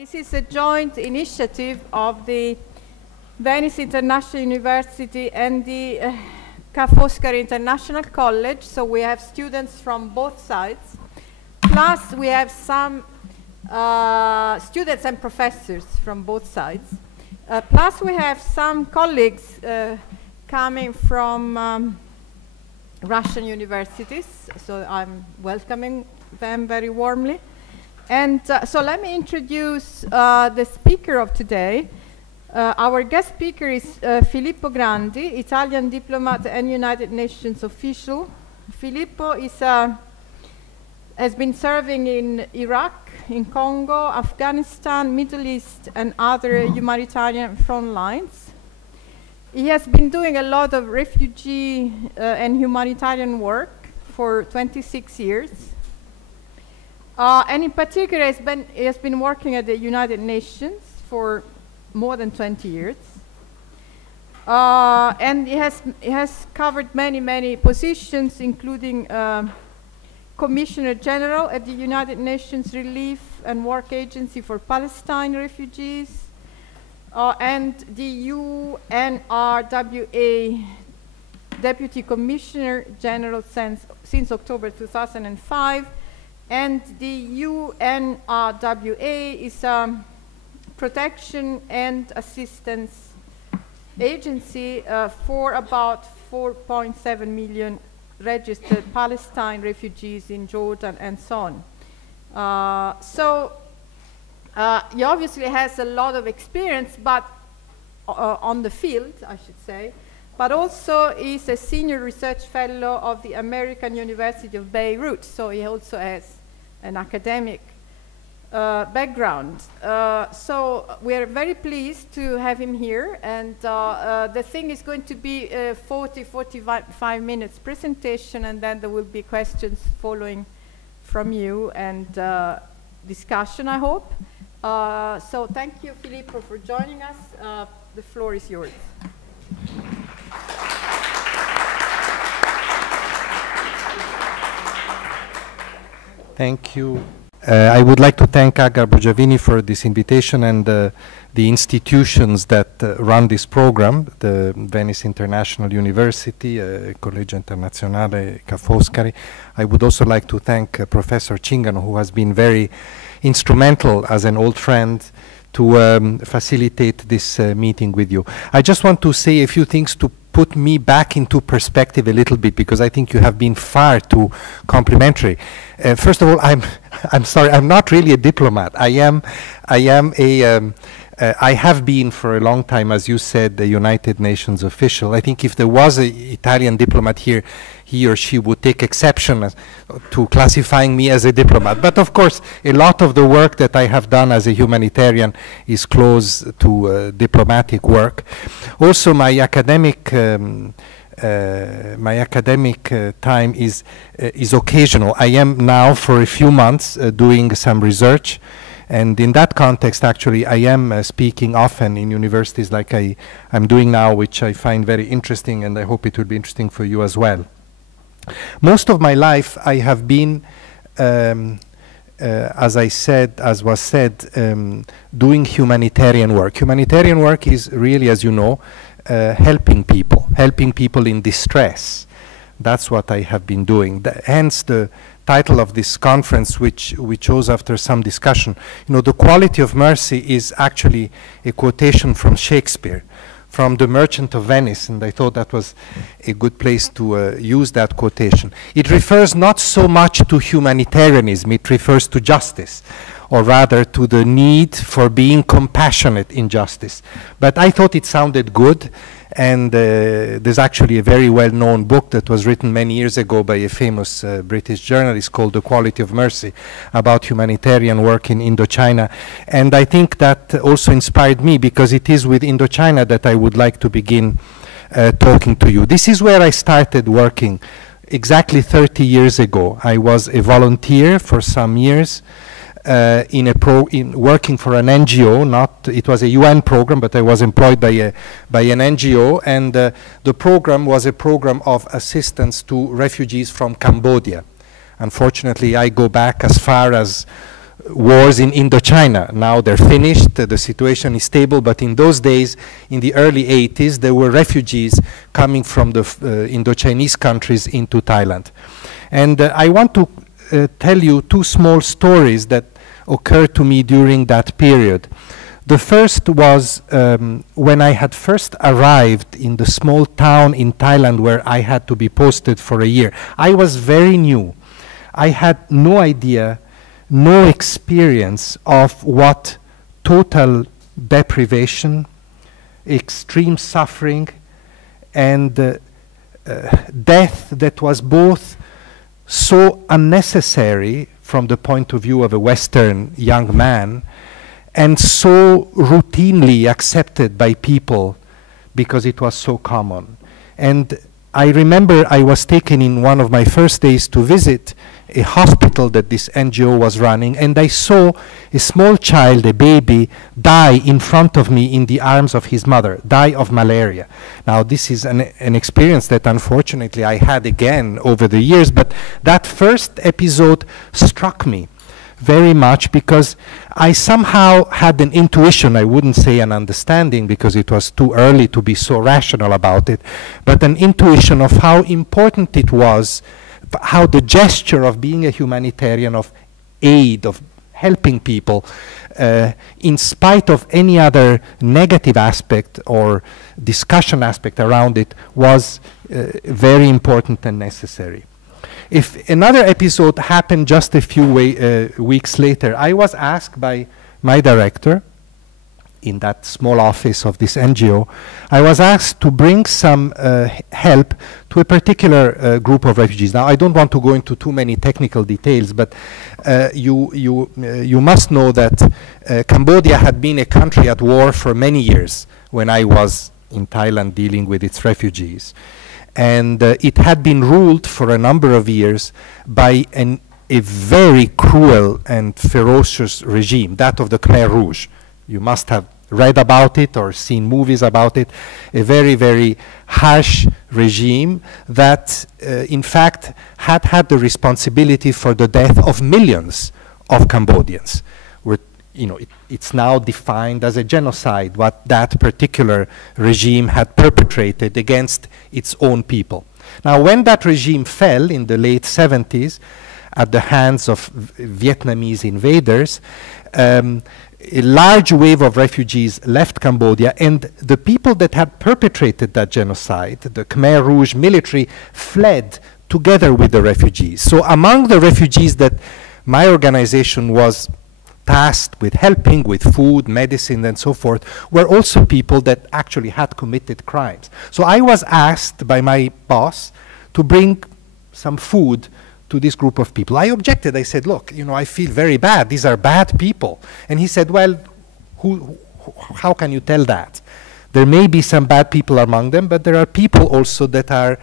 This is a joint initiative of the Venice International University and the Ca Foscari International College, so we have students from both sides. Plus we have some students and professors from both sides. Plus we have some colleagues coming from Russian universities, so I'm welcoming them very warmly. And so let me introduce the speaker of today. Our guest speaker is Filippo Grandi, Italian diplomat and United Nations official. Filippo is, has been serving in Iraq, in Congo, Afghanistan, Middle East, and other humanitarian front lines. He has been doing a lot of refugee and humanitarian work for 26 years. And in particular, he has been working at the United Nations for more than 20 years. And he has covered many positions, including Commissioner General at the United Nations Relief and Work Agency for Palestine refugees, and the UNRWA Deputy Commissioner General since October 2005. And the UNRWA is a protection and assistance agency for about 4.7 million registered Palestine refugees in Jordan and so on. He obviously has a lot of experience, but on the field, I should say, but also is a senior research fellow of the American University of Beirut, so he also has an academic background. So we're very pleased to have him here, and the thing is going to be a 45 minutes presentation, and then there will be questions following from you and discussion, I hope. So thank you, Filippo, for joining us. The floor is yours. Thank you. I would like to thank Agar Bogiavini for this invitation and the institutions that run this program, the Venice International University, Collegio Internazionale Ca Foscari. I would also like to thank Professor Cingano, who has been very instrumental as an old friend to facilitate this meeting with you. I just want to say a few things to put me back into perspective a little bit, because I think you have been far too complimentary. First of all, I'm sorry, I'm not really a diplomat. I have been for a long time, as you said, the United Nations official. I think if there was an Italian diplomat here, he or she would take exception to classifying me as a diplomat. But of course, a lot of the work that I have done as a humanitarian is close to diplomatic work. Also, my academic time is occasional. I am now for a few months doing some research. And in that context, actually, I am speaking often in universities like I'm doing now, which I find very interesting, and I hope it will be interesting for you as well. Most of my life, I have been, as was said, doing humanitarian work. Humanitarian work is really, as you know, helping people in distress. That's what I have been doing. Hence the title of this conference, which we chose after some discussion. You know, the quality of mercy is actually a quotation from Shakespeare, from The Merchant of Venice, and I thought that was a good place to use that quotation. It refers not so much to humanitarianism, it refers to justice, or rather to the need for being compassionate in justice. But I thought it sounded good, and there's actually a very well-known book that was written many years ago by a famous British journalist called The Quality of Mercy, about humanitarian work in Indochina. And I think that also inspired me, because it is with Indochina that I would like to begin talking to you. This is where I started working exactly 30 years ago. I was a volunteer for some years working for an NGO. It was a UN program, but I was employed by an NGO, and the program was a program of assistance to refugees from Cambodia. Unfortunately, I go back as far as wars in Indochina. Now they're finished, the situation is stable, but in those days, in the early 80s, there were refugees coming from the Indochinese countries into Thailand. And I want to tell you two small stories that occurred to me during that period. The first was when I had first arrived in the small town in Thailand where I had to be posted for a year. I was very new. I had no idea, no experience of what total deprivation, extreme suffering, and death that was both so unnecessary from the point of view of a Western young man, and so routinely accepted by people because it was so common. And I remember I was taken in one of my first days to visit a hospital that this NGO was running, and I saw a small child, a baby, die in front of me in the arms of his mother, die of malaria. Now this is an experience that unfortunately I had again over the years, but that first episode struck me very much because I somehow had an intuition, I wouldn't say an understanding because it was too early to be so rational about it, but an intuition of how important it was, how the gesture of being a humanitarian, of aid, of helping people, in spite of any other negative aspect or discussion aspect around it, was very important and necessary. If another episode happened just a few weeks later, I was asked by my director in that small office of this NGO, I was asked to bring some help to a particular group of refugees. Now, I don't want to go into too many technical details, but you must know that Cambodia had been a country at war for many years when I was in Thailand dealing with its refugees. And it had been ruled for a number of years by a very cruel and ferocious regime, that of the Khmer Rouge. You must have read about it or seen movies about it. A very, very harsh regime that, in fact, had the responsibility for the death of millions of Cambodians. It's now defined as a genocide, what that particular regime had perpetrated against its own people. Now, when that regime fell in the late 70s at the hands of Vietnamese invaders, a large wave of refugees left Cambodia, and the people that had perpetrated that genocide, the Khmer Rouge military, fled together with the refugees. So among the refugees that my organization was tasked with helping with food, medicine, and so forth, were also people that actually had committed crimes. So I was asked by my boss to bring some food to this group of people. I objected. I said, look, I feel very bad. These are bad people. And he said, well, how can you tell that? There may be some bad people among them, but there are people also that are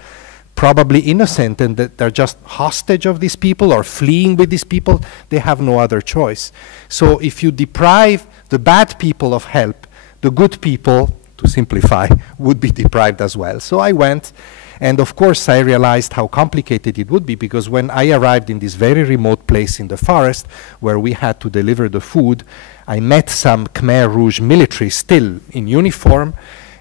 probably innocent and that they're just hostage of these people or fleeing with these people. They have no other choice. So if you deprive the bad people of help, the good people, to simplify, would be deprived as well. So I went, and of course I realized how complicated it would be, because when I arrived in this very remote place in the forest where we had to deliver the food, I met some Khmer Rouge military still in uniform,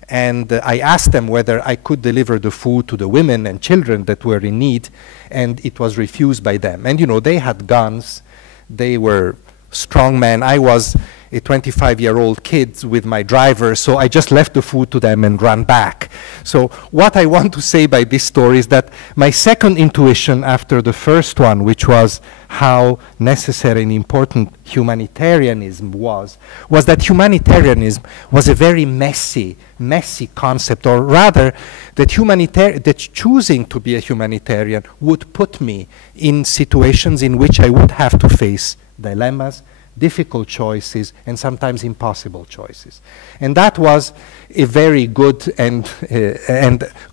and I asked them whether I could deliver the food to the women and children that were in need, and it was refused by them. And they had guns, they were strong men. I was a 25-year-old kid with my driver, so I just left the food to them and ran back. So what I want to say by this story is that my second intuition after the first one, which was how necessary and important humanitarianism was that humanitarianism was a very messy concept, or rather that choosing to be a humanitarian would put me in situations in which I would have to face dilemmas, difficult choices, and sometimes impossible choices. And that was a very good and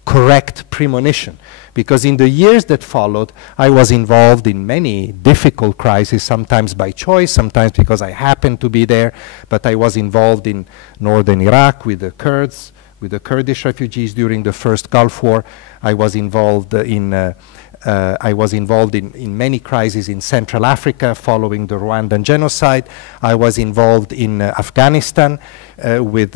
correct premonition, because in the years that followed, I was involved in many difficult crises, sometimes by choice, sometimes because I happened to be there, but I was involved in northern Iraq with the Kurds, with the Kurdish refugees during the first Gulf War. I was involved in many crises in Central Africa following the Rwandan genocide. I was involved in Afghanistan with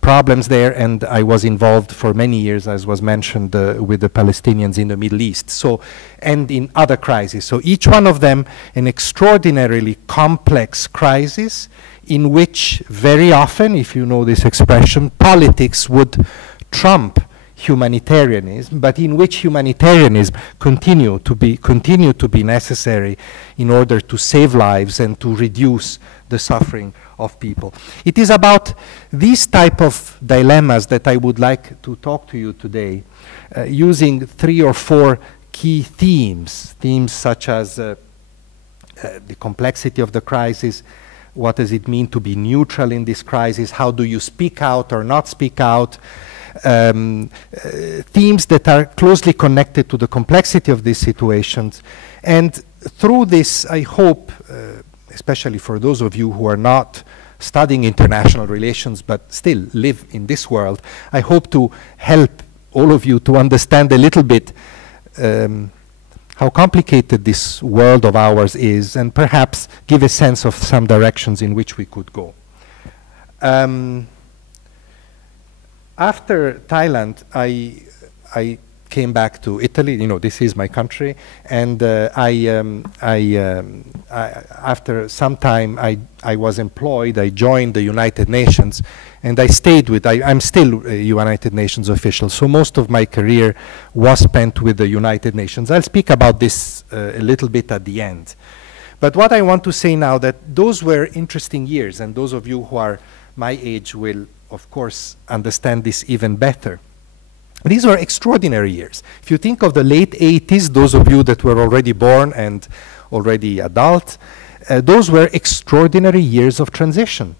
problems there, and I was involved for many years, as was mentioned, with the Palestinians in the Middle East. So, and in other crises. So each one of them an extraordinarily complex crisis in which very often, if you know this expression, politics would trump humanitarianism, but in which humanitarianism continue to be necessary in order to save lives and to reduce the suffering of people. It is about these type of dilemmas that I would like to talk to you today, using 3 or 4 key themes such as the complexity of the crisis. What does it mean to be neutral in this crisis? How do you speak out or not speak out? Themes that are closely connected to the complexity of these situations. And through this, I hope, especially for those of you who are not studying international relations but still live in this world, I hope to help all of you to understand a little bit how complicated this world of ours is, and perhaps give a sense of some directions in which we could go. After Thailand, I came back to Italy. You know, this is my country, and after some time, I was employed. I joined the United Nations, and I stayed with. I'm still a United Nations official, so most of my career was spent with the United Nations. I'll speak about this a little bit at the end. But what I want to say now, that those were interesting years, and those of you who are my age will, of course, understand this even better. These were extraordinary years. If you think of the late 80s, those of you that were already born and already adult, those were extraordinary years of transition.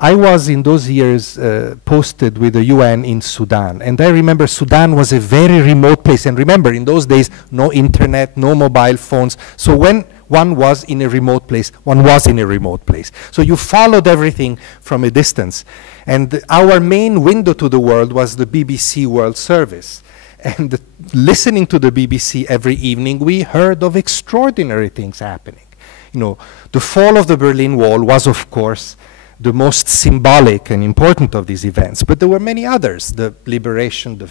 I was in those years posted with the UN in Sudan, and I remember Sudan was a very remote place. And remember, in those days, no internet, no mobile phones. So when one was in a remote place, one was in a remote place. So you followed everything from a distance. And our main window to the world was the BBC World Service. And listening to the BBC every evening, we heard of extraordinary things happening. You know, the fall of the Berlin Wall was, of course, the most symbolic and important of these events. But there were many others: the liberation, the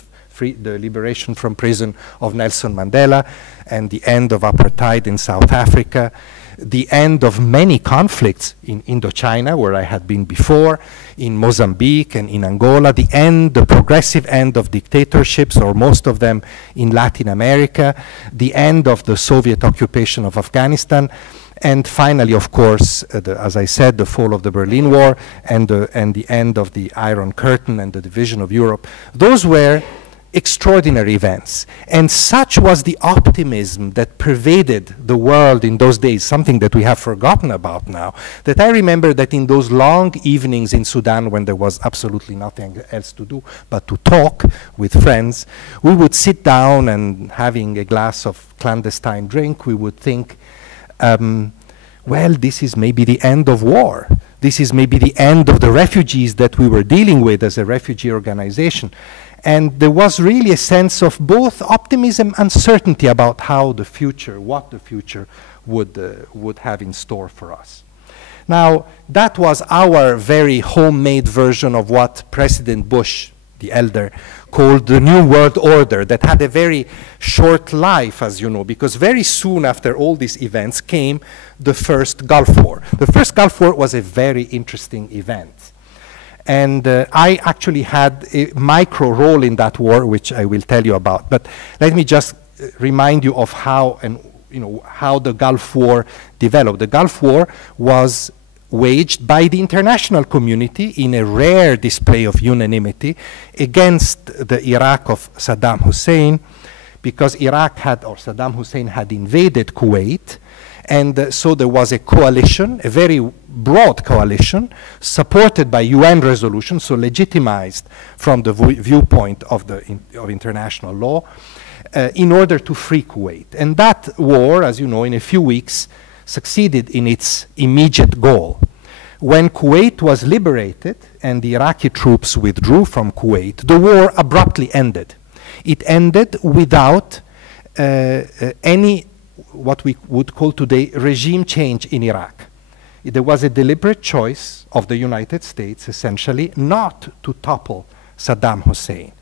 liberation from prison of Nelson Mandela, and the end of apartheid in South Africa, the end of many conflicts in Indochina, where I had been before, in Mozambique and in Angola, the progressive end of dictatorships, or most of them in Latin America, the end of the Soviet occupation of Afghanistan, and finally, of course, as I said, the fall of the Berlin Wall and the end of the Iron Curtain and the division of Europe. Those were extraordinary events. And such was the optimism that pervaded the world in those days, something that we have forgotten about now, that I remember that in those long evenings in Sudan, when there was absolutely nothing else to do but to talk with friends, we would sit down and, having a glass of clandestine drink, we would think, well, this is maybe the end of war. This is maybe the end of the refugees that we were dealing with as a refugee organization. And there was really a sense of both optimism and uncertainty about how the future, what the future would have in store for us. Now, that was our very homemade version of what President Bush, the elder, called the New World Order, that had a very short life, as you know, because very soon after all these events came the first Gulf War. The first Gulf War was a very interesting event. And I actually had a micro role in that war, which I will tell you about. But let me just remind you of how the Gulf War developed. The Gulf War was waged by the international community in a rare display of unanimity against the Iraq of Saddam Hussein, because Saddam Hussein had invaded Kuwait. And so there was a coalition, a very broad coalition, supported by UN resolutions, so legitimized from the viewpoint of international law, in order to free Kuwait. And that war, as you know, in a few weeks, succeeded in its immediate goal. when Kuwait was liberated and the Iraqi troops withdrew from Kuwait, the war abruptly ended. It ended without any, what we would call today, regime change in Iraq. There was a deliberate choice of the United States, essentially, not to topple Saddam Hussein.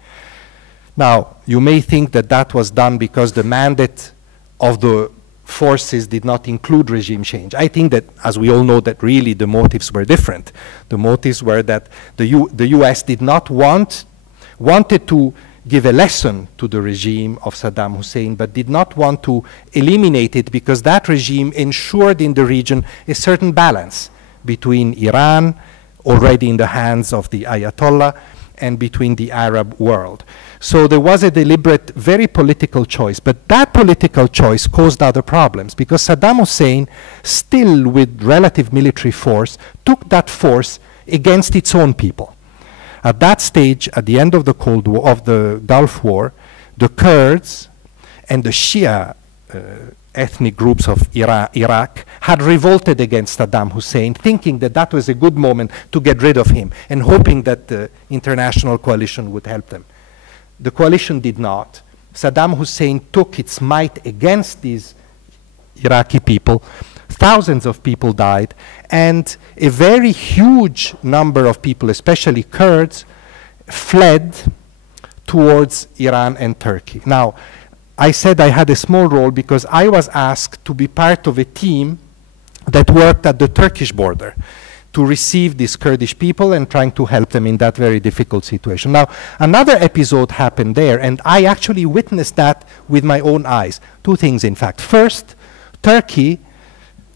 Now, you may think that that was done because the mandate of the forces did not include regime change. I think that, as we all know, that really the motives were different. The motives were that the US did not wanted to give a lesson to the regime of Saddam Hussein, but did not want to eliminate it because that regime ensured in the region a certain balance between Iran, already in the hands of the Ayatollah, and between the Arab world. So there was a deliberate, very political choice, but that political choice caused other problems because Saddam Hussein, still with relative military force, took that force against its own people. At that stage, at the end of the Cold War, of the Gulf War, the Kurds and the Shia ethnic groups of Iraq had revolted against Saddam Hussein, thinking that that was a good moment to get rid of him and hoping that the international coalition would help them. The coalition did not. Saddam Hussein took its might against these Iraqi people. Thousands of people died, and a very huge number of people, especially Kurds, fled towards Iran and Turkey. Now, I said I had a small role because I was asked to be part of a team that worked at the Turkish border to receive these Kurdish people and trying to help them in that very difficult situation. Now, another episode happened there, and I actually witnessed that with my own eyes. Two things, in fact. First, Turkey,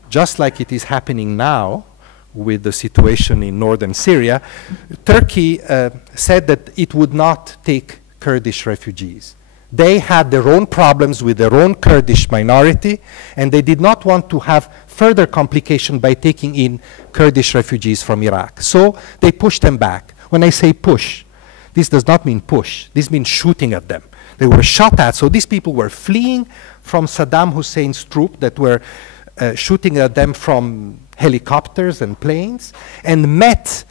just like it is happening now with the situation in northern Syria, Turkey said that it would not take Kurdish refugees. They had their own problems with their own Kurdish minority, and they did not want to have further complication by taking in Kurdish refugees from Iraq. So they pushed them back. When I say push, this does not mean push. This means shooting at them. They were shot at. So these people were fleeing from Saddam Hussein's troops that were shooting at them from helicopters and planes, and met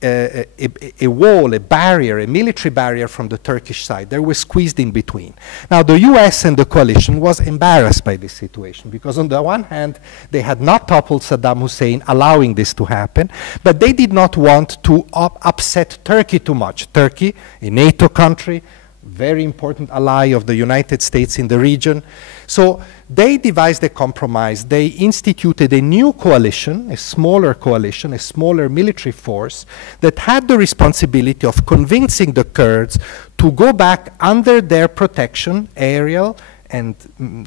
a wall, a barrier, a military barrier from the Turkish side. They were squeezed in between. Now, the US and the coalition was embarrassed by this situation because on the one hand, they had not toppled Saddam Hussein, allowing this to happen, but they did not want to upset Turkey too much. Turkey, a NATO country, very important ally of the United States in the region. So they devised a compromise. They instituted a new coalition, a smaller military force that had the responsibility of convincing the Kurds to go back under their protection, aerial and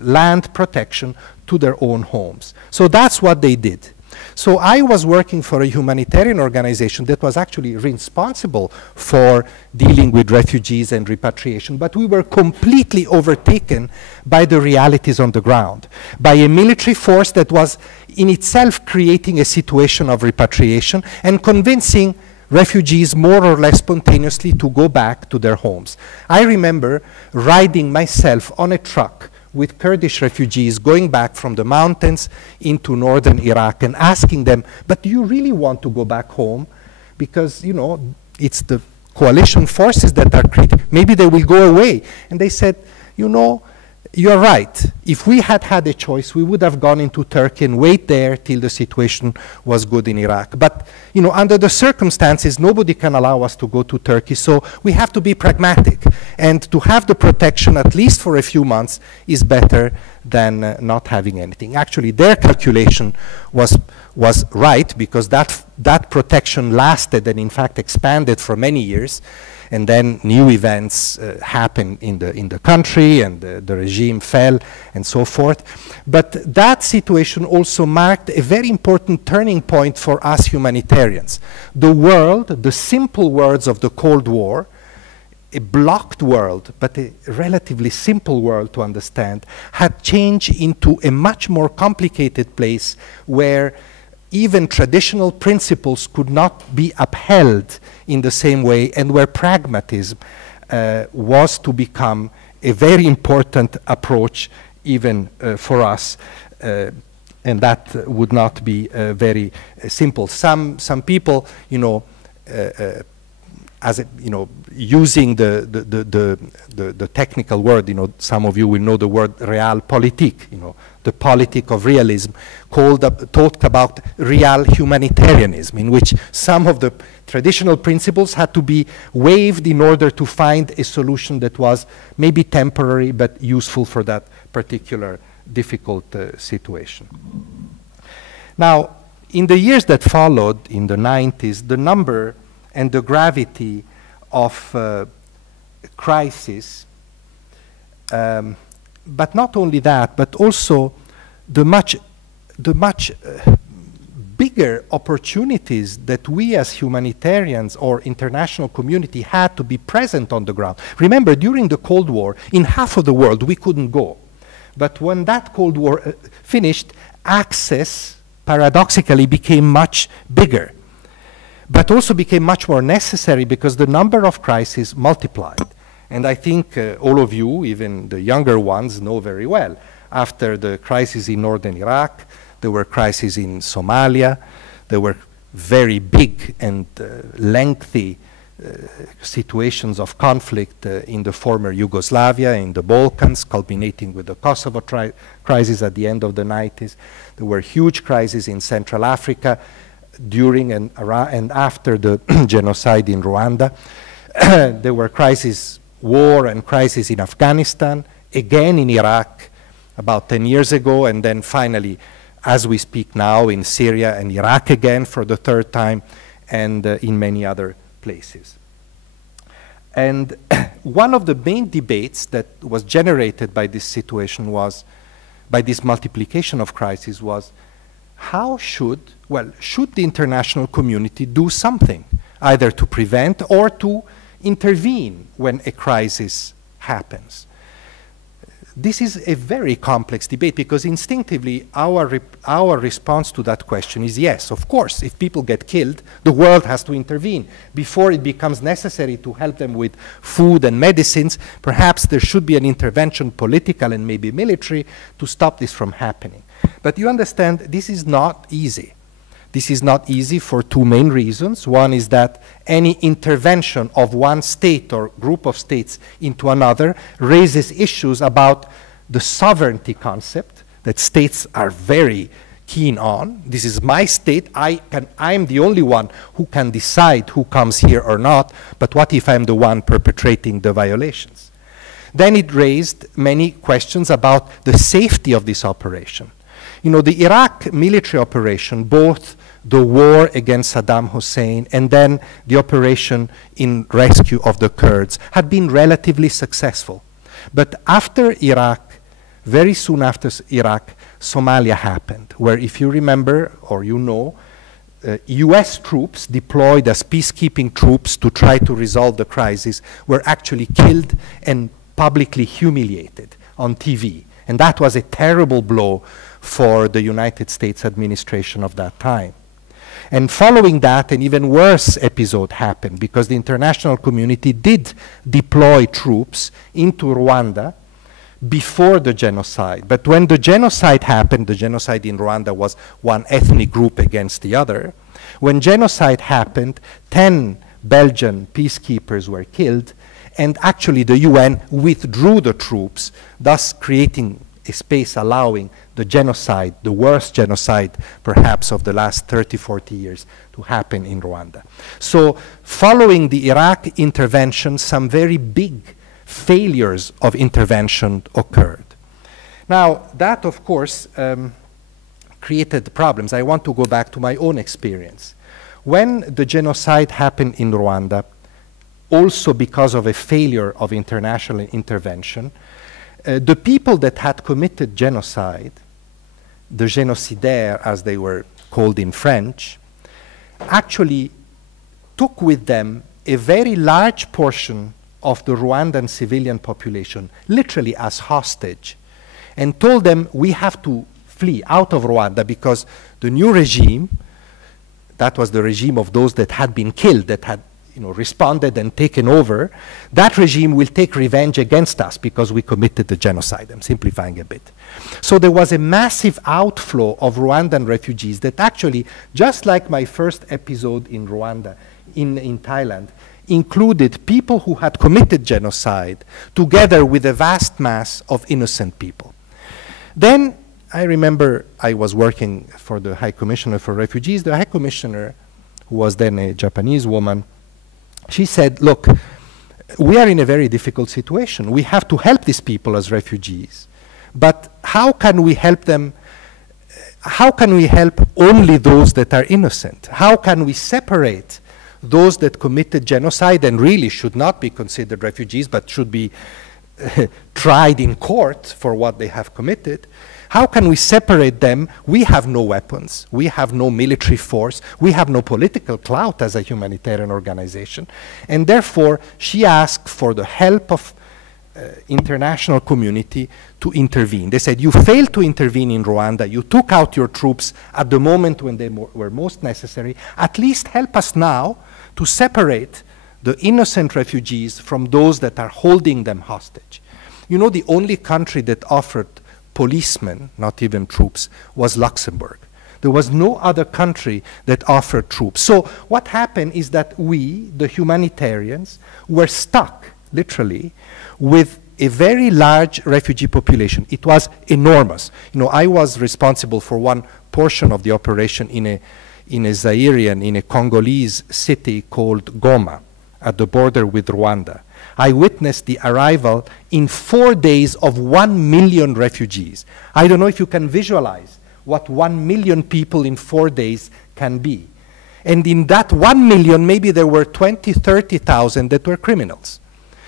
land protection, to their own homes. So that's what they did. So I was working for a humanitarian organization that was actually responsible for dealing with refugees and repatriation, but we were completely overtaken by the realities on the ground, by a military force that was in itself creating a situation of repatriation and convincing refugees more or less spontaneously to go back to their homes. I remember riding myself on a truck with Kurdish refugees going back from the mountains into northern Iraq and asking them, but do you really want to go back home? Because, you know, it's the coalition forces that are creating. Maybe they will go away. And they said, you know, you're right. If we had had a choice, we would have gone into Turkey and wait there till the situation was good in Iraq. But, you know, under the circumstances, nobody can allow us to go to Turkey, so we have to be pragmatic. And to have the protection, at least for a few months, is better than not having anything. Actually, their calculation was right, because that protection lasted and, in fact, expanded for many years. And then new events happened in the country, and the regime fell, and so forth. But that situation also marked a very important turning point for us humanitarians. The world, the simple words of the Cold War, a blocked world, but a relatively simple world to understand, had changed into a much more complicated place where even traditional principles could not be upheld in the same way, and where pragmatism was to become a very important approach even for us. and that would not be very simple. Some people, you know, as a, you know, using the technical word, you know, some of you will know the word realpolitik, you know, the politic of realism, talked about real humanitarianism, in which some of the traditional principles had to be waived in order to find a solution that was maybe temporary but useful for that particular difficult situation. Now, in the years that followed, in the 90s, the number and the gravity of crisis, but not only that, but also the much bigger opportunities that we as humanitarians or international community had to be present on the ground. Remember, during the Cold War, in half of the world, we couldn't go. But when that Cold War finished, access, paradoxically, became much bigger, but also became much more necessary because the number of crises multiplied. And I think all of you, even the younger ones, know very well. After the crisis in northern Iraq, there were crises in Somalia, there were very big and lengthy situations of conflict in the former Yugoslavia, in the Balkans, culminating with the Kosovo crisis at the end of the 90s. There were huge crises in Central Africa during and after the genocide in Rwanda. There were crises, war and crisis in Afghanistan, again in Iraq about 10 years ago, and then finally, as we speak now, in Syria and Iraq again for the third time, and in many other places. And one of the main debates that was generated by this situation was, by this multiplication of crises, was how should the international community do something, either to prevent or to intervene when a crisis happens? This is a very complex debate because instinctively our response to that question is yes, of course, if people get killed, the world has to intervene. Before it becomes necessary to help them with food and medicines, perhaps there should be an intervention, political and maybe military, to stop this from happening. But you understand, this is not easy. This is not easy for two main reasons. One is that any intervention of one state or group of states into another raises issues about the sovereignty concept that states are very keen on. This is my state. I'm the only one who can decide who comes here or not, but what if I'm the one perpetrating the violations? Then it raised many questions about the safety of this operation. You know, the Iraq military operation, both the war against Saddam Hussein and then the operation in rescue of the Kurds, had been relatively successful. But after Iraq, very soon after Iraq, Somalia happened, where, if you remember or you know, US troops deployed as peacekeeping troops to try to resolve the crisis were actually killed and publicly humiliated on TV. And that was a terrible blow for the United States administration of that time. And following that, an even worse episode happened because the international community did deploy troops into Rwanda before the genocide. But when the genocide happened, the genocide in Rwanda was one ethnic group against the other. When genocide happened, 10 Belgian peacekeepers were killed, and actually the UN withdrew the troops, thus creating a space allowing the genocide, the worst genocide perhaps of the last 30, 40 years to happen in Rwanda. So following the Iraq intervention, some very big failures of intervention occurred. Now that, of course, created problems. I want to go back to my own experience. When the genocide happened in Rwanda, also because of a failure of international intervention, the people that had committed genocide, the génocidaires as they were called in French, actually took with them a very large portion of the Rwandan civilian population, literally as hostage, and told them, we have to flee out of Rwanda because the new regime, that was the regime of those that had been killed, that had responded and taken over, that regime will take revenge against us because we committed the genocide. I'm simplifying a bit. So there was a massive outflow of Rwandan refugees that actually, just like my first episode in Rwanda, in Thailand, included people who had committed genocide together with a vast mass of innocent people. Then I remember I was working for the High Commissioner for Refugees. The High Commissioner, who was then a Japanese woman, she said, look, we are in a very difficult situation. We have to help these people as refugees. But how can we help them? How can we help only those that are innocent? How can we separate those that committed genocide and really should not be considered refugees but should be tried in court for what they have committed? How can we separate them? We have no weapons. We have no military force. We have no political clout as a humanitarian organization. And therefore, she asked for the help of international community to intervene. They said, you failed to intervene in Rwanda. You took out your troops at the moment when they were most necessary. At least help us now to separate the innocent refugees from those that are holding them hostage. You know, the only country that offered policemen, not even troops, was Luxembourg. There was no other country that offered troops. So what happened is that we, the humanitarians, were stuck, literally, with a very large refugee population. It was enormous. You know, I was responsible for one portion of the operation in a Zairian, in a Congolese city called Goma, at the border with Rwanda. I witnessed the arrival in 4 days of 1 million refugees. I don't know if you can visualize what 1 million people in 4 days can be. And in that 1 million, maybe there were 20, 30,000 that were criminals.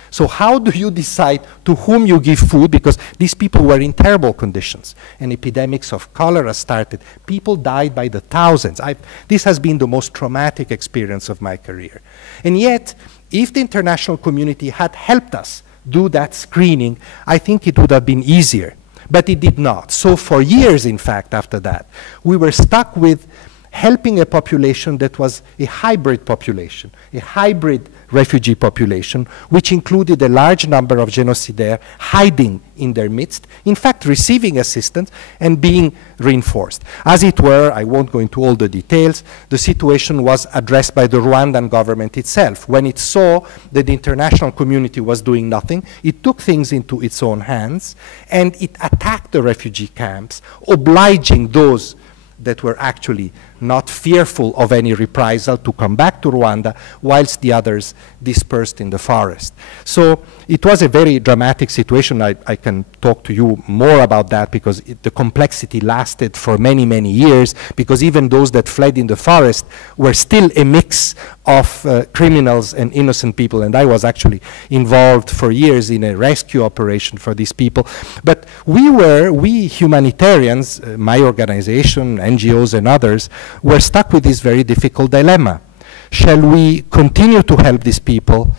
So how do you decide to whom you give food? Because these people were in terrible conditions. And epidemics of cholera started. People died by the thousands. This has been the most traumatic experience of my career. And yet, if the international community had helped us do that screening, I think it would have been easier. But it did not. So for years, in fact, after that, we were stuck with helping a population that was a hybrid population, a hybrid refugee population, which included a large number of genocidaires hiding in their midst, in fact receiving assistance and being reinforced. As it were, I won't go into all the details, the situation was addressed by the Rwandan government itself. When it saw that the international community was doing nothing, it took things into its own hands and it attacked the refugee camps, obliging those that were actually not fearful of any reprisal to come back to Rwanda, whilst the others dispersed in the forest. So it was a very dramatic situation. I can talk to you more about that because the complexity lasted for many, many years, because even those that fled in the forest were still a mix of criminals and innocent people, and I was actually involved for years in a rescue operation for these people. But we humanitarians, my organization, NGOs and others, were stuck with this very difficult dilemma. Shall we continue to help these people,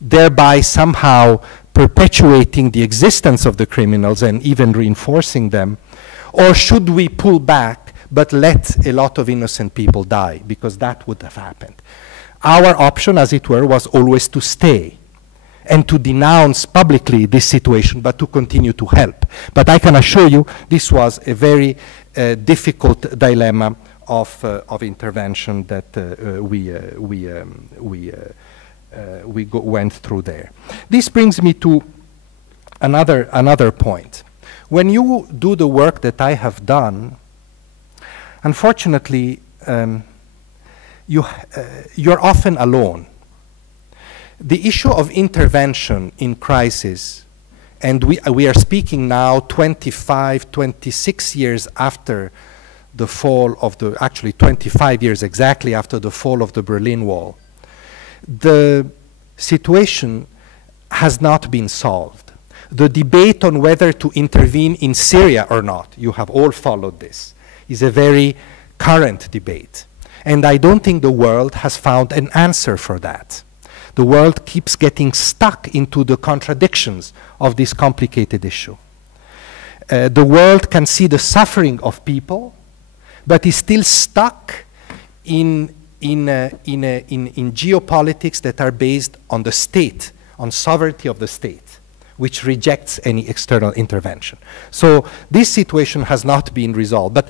thereby somehow perpetuating the existence of the criminals and even reinforcing them, or should we pull back but let a lot of innocent people die, because that would have happened? Our option, as it were, was always to stay and to denounce publicly this situation, but to continue to help. But I can assure you this was a very difficult dilemma of intervention that we went through there. This brings me to another point. When you do the work that I have done, unfortunately, you're often alone. The issue of intervention in crisis, and we are speaking now 25, 26 years after the fall of actually 25 years exactly after the fall of the Berlin Wall. The situation has not been solved. The debate on whether to intervene in Syria or not, you have all followed this, is a very current debate. And I don't think the world has found an answer for that. The world keeps getting stuck into the contradictions of this complicated issue. The world can see the suffering of people, but is still stuck in in geopolitics that are based on the state, on sovereignty of the state, which rejects any external intervention. So this situation has not been resolved. But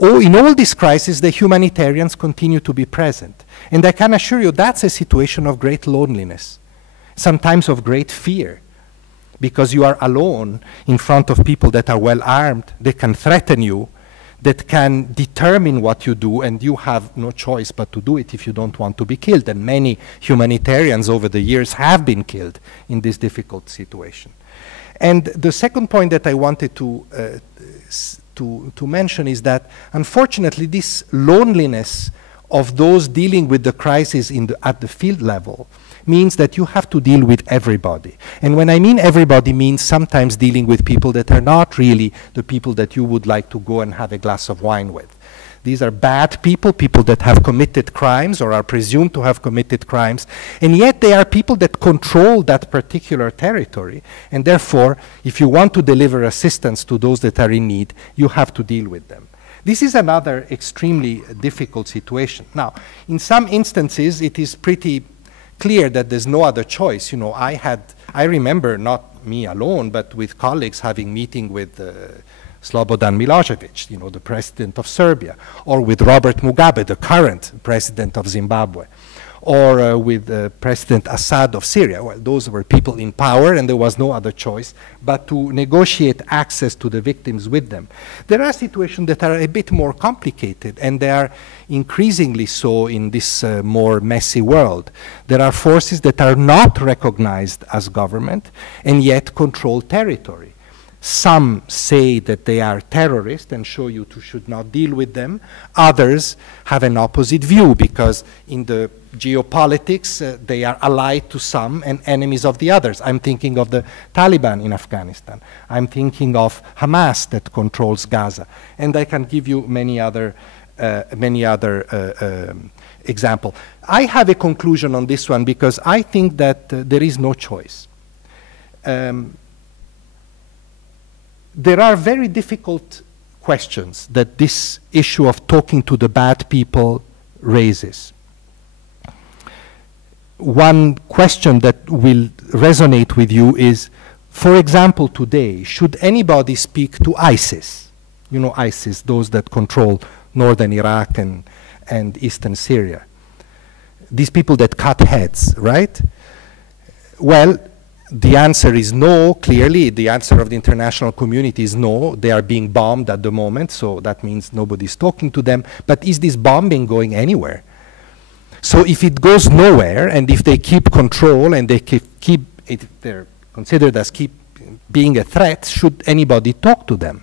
in all these crises, the humanitarians continue to be present. And I can assure you that's a situation of great loneliness, sometimes of great fear, because you are alone in front of people that are well armed, they can threaten you, that can determine what you do, and you have no choice but to do it if you don't want to be killed. And many humanitarians over the years have been killed in this difficult situation. And the second point that I wanted to mention is that, unfortunately, this loneliness of those dealing with the crisis at the field level means that you have to deal with everybody. And when I mean everybody, means sometimes dealing with people that are not really the people that you would like to go and have a glass of wine with. These are bad people, people that have committed crimes or are presumed to have committed crimes, and yet they are people that control that particular territory. And therefore, if you want to deliver assistance to those that are in need, you have to deal with them. This is another extremely difficult situation. Now, in some instances, it is pretty clear that there's no other choice. You know, I remember, not me alone, but with colleagues having meeting with Slobodan Milosevic, you know, the president of Serbia, or with Robert Mugabe, the current president of Zimbabwe, or with President Assad of Syria. Well, those were people in power, and there was no other choice but to negotiate access to the victims with them. There are situations that are a bit more complicated, and they are increasingly so in this more messy world. There are forces that are not recognized as government, and yet control territory. Some say that they are terrorists and show you should not deal with them. Others have an opposite view, because in the geopolitics, they are allied to some and enemies of the others. I'm thinking of the Taliban in Afghanistan. I'm thinking of Hamas that controls Gaza. And I can give you many other examples. I have a conclusion on this one, because I think that there is no choice. There are very difficult questions that this issue of talking to the bad people raises. One question that will resonate with you is, for example, today, should anybody speak to ISIS? You know ISIS, those that control northern Iraq and eastern Syria. These people that cut heads, right? Well, the answer is no, clearly. The answer of the international community is no. They are being bombed at the moment, so that means nobody's talking to them. But is this bombing going anywhere? So if it goes nowhere, and if they keep control, and they keep it, they're considered as keep being a threat, should anybody talk to them?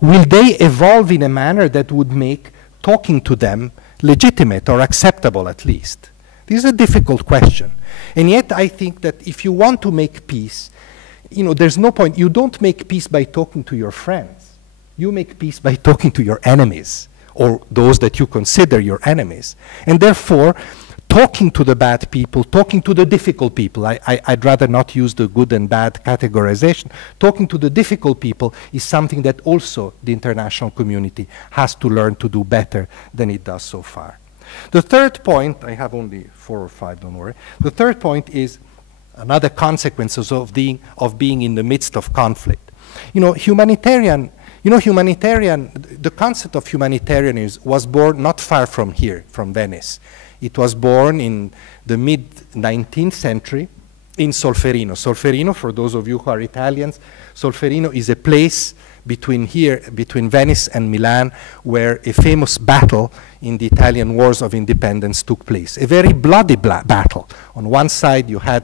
Will they evolve in a manner that would make talking to them legitimate or acceptable at least? This is a difficult question. And yet I think that if you want to make peace, you know, there's no point. You don't make peace by talking to your friends. You make peace by talking to your enemies, or those that you consider your enemies. And therefore, talking to the bad people, talking to the difficult people, I'd rather not use the good and bad categorization. Talking to the difficult people is something that also the international community has to learn to do better than it does so far. The third point, I have only 4 or 5, don't worry. The third point is another consequences of being in the midst of conflict. You know, humanitarian, the concept of humanitarianism was born not far from here, from Venice. It was born in the mid-19th century in Solferino. Solferino, for those of you who are Italians, Solferino is a place between Venice and Milan, where a famous battle in the Italian Wars of Independence took place. A very bloody battle. On one side you had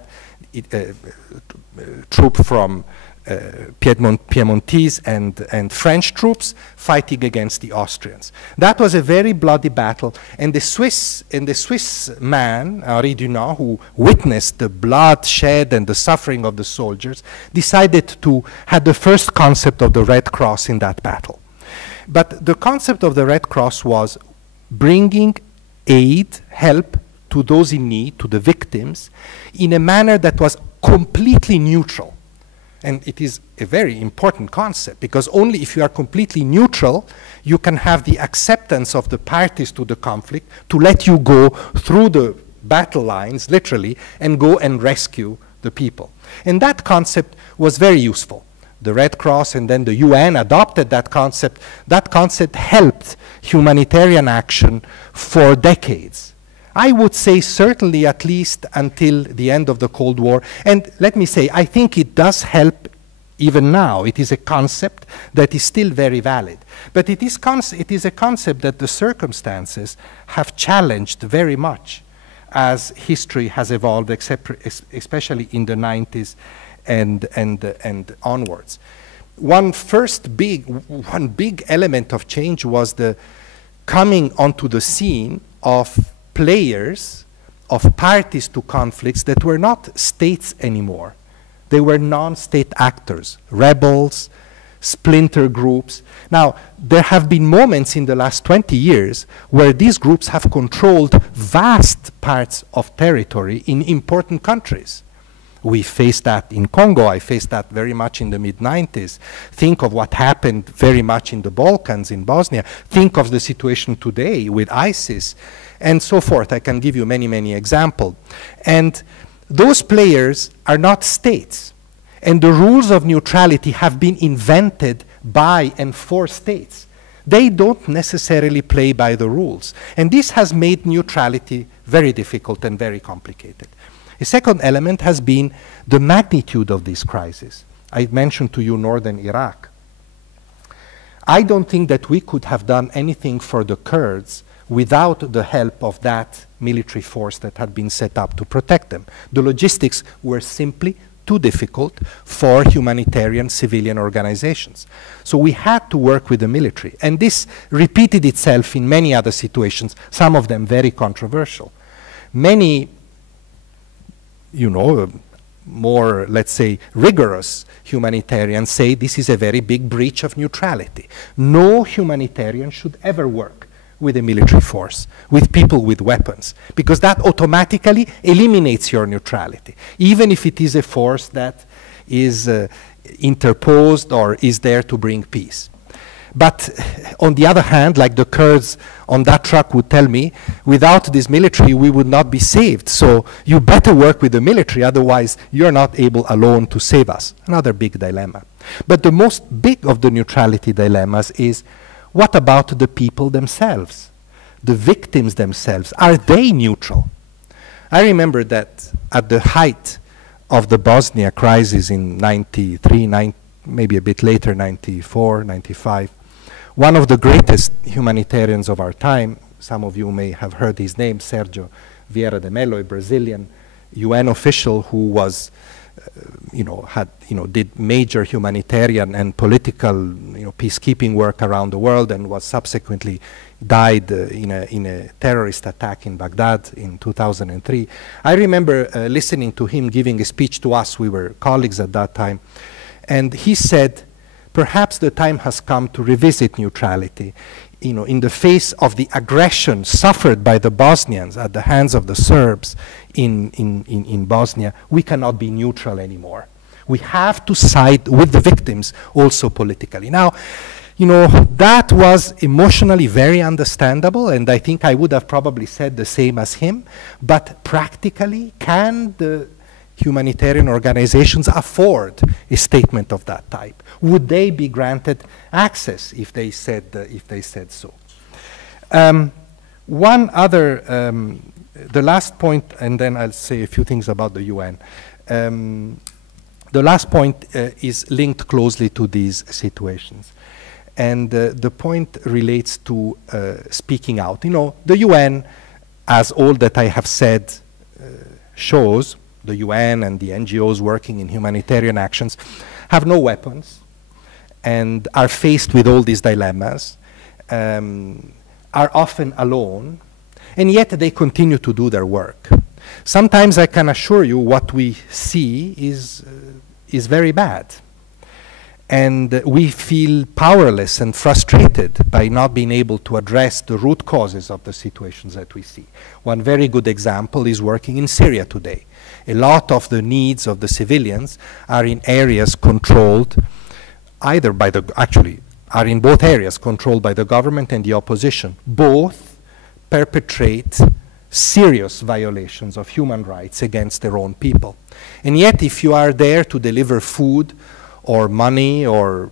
troops from Piemontese and French troops fighting against the Austrians. That was a very bloody battle, and the Swiss man, Henri Dunant, who witnessed the bloodshed and the suffering of the soldiers, decided to have the first concept of the Red Cross in that battle. But the concept of the Red Cross was bringing aid, help to those in need, to the victims, in a manner that was completely neutral. And it is a very important concept, because only if you are completely neutral, you can have the acceptance of the parties to the conflict to let you go through the battle lines, literally, and go and rescue the people. And that concept was very useful. The Red Cross and then the UN adopted that concept. That concept helped humanitarian action for decades. I would say certainly at least until the end of the Cold War. And let me say, I think it does help even now. It is a concept that is still very valid. But it is a concept that the circumstances have challenged very much as history has evolved, especially in the 90s and onwards. One big element of change was the coming onto the scene of players, of parties to conflicts that were not states anymore. They were non-state actors, rebels, splinter groups. Now, there have been moments in the last 20 years where these groups have controlled vast parts of territory in important countries. We faced that in Congo. I faced that very much in the mid-90s. Think of what happened very much in the Balkans, in Bosnia. Think of the situation today with ISIS, and so forth. I can give you many, many examples. And those players are not states. And the rules of neutrality have been invented by and for states. They don't necessarily play by the rules. And this has made neutrality very difficult and very complicated. A second element has been the magnitude of this crisis. I mentioned to you northern Iraq. I don't think that we could have done anything for the Kurds without the help of that military force that had been set up to protect them. The logistics were simply too difficult for humanitarian civilian organizations. So we had to work with the military. And this repeated itself in many other situations, some of them very controversial. Many, you know, more, let's say, rigorous humanitarians say this is a very big breach of neutrality. No humanitarian should ever work with a military force, with people with weapons, because that automatically eliminates your neutrality, even if it is a force that is interposed or is there to bring peace. But on the other hand, like the Kurds on that truck would tell me, without this military, we would not be saved. So you better work with the military, otherwise you're not able alone to save us. Another big dilemma. But the most big of the neutrality dilemmas is, what about the people themselves? The victims themselves, are they neutral? I remember that at the height of the Bosnia crisis in 93, maybe a bit later, 94, 95, one of the greatest humanitarians of our time, some of you may have heard his name, Sergio Vieira de Mello, a Brazilian UN official who was did major humanitarian and political, peacekeeping work around the world, and was subsequently died in a terrorist attack in Baghdad in 2003. I remember listening to him giving a speech to us. We were colleagues at that time, and he said, perhaps the time has come to revisit neutrality. In the face of the aggression suffered by the Bosnians at the hands of the Serbs in Bosnia, we cannot be neutral anymore. We have to side with the victims also politically. Now, that was emotionally very understandable, and I think I would have probably said the same as him, but practically, can the humanitarian organizations afford a statement of that type? Would they be granted access if they said so? One other, the last point, and then I'll say a few things about the UN. The last point is linked closely to these situations. And the point relates to speaking out. The UN, as all that I have said shows, the UN and the NGOs working in humanitarian actions have no weapons and are faced with all these dilemmas, are often alone, and yet they continue to do their work. Sometimes I can assure you what we see is very bad. And we feel powerless and frustrated by not being able to address the root causes of the situations that we see. One very good example is working in Syria today. A lot of the needs of the civilians are in areas controlled either by the, actually, are in both areas controlled by the government and the opposition. Both perpetrate serious violations of human rights against their own people. And yet, if you are there to deliver food or money or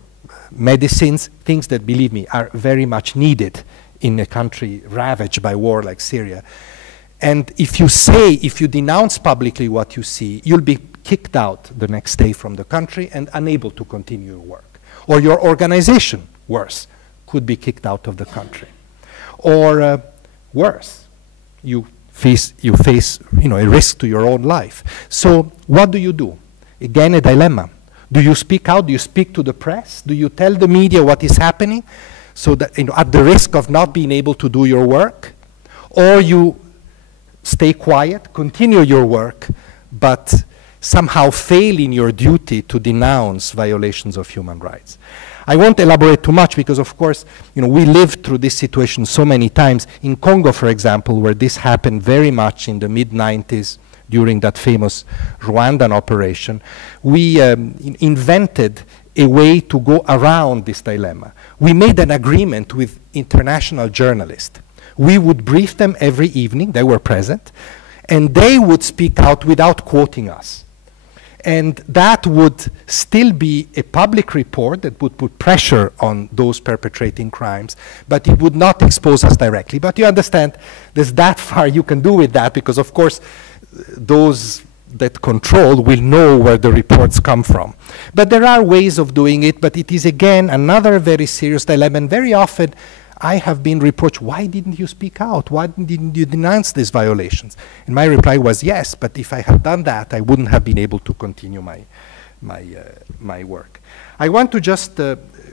medicines, things that, believe me, are very much needed in a country ravaged by war like Syria. And if you denounce publicly what you see, you'll be kicked out the next day from the country and unable to continue your work. Or your organization, worse, could be kicked out of the country. Or worse, you face a risk to your own life. So what do? Again, a dilemma. Do you speak out? Do you speak to the press? Do you tell the media what is happening so that, at the risk of not being able to do your work? Or you stay quiet, continue your work, but somehow fail in your duty to denounce violations of human rights? I won't elaborate too much because, of course, we lived through this situation so many times. In Congo, for example, where this happened very much in the mid-90s, during that famous Rwandan operation, we invented a way to go around this dilemma. We made an agreement with international journalists. We would brief them every evening, they were present, and they would speak out without quoting us. And that would still be a public report that would put pressure on those perpetrating crimes, but it would not expose us directly. But you understand, there's that far you can do with that, because of course, those that control will know where the reports come from. But there are ways of doing it, but it is again another very serious dilemma. And very often I have been reproached, why didn't you speak out? Why didn't you denounce these violations? And my reply was yes, but if I had done that, I wouldn't have been able to continue my work. I want to just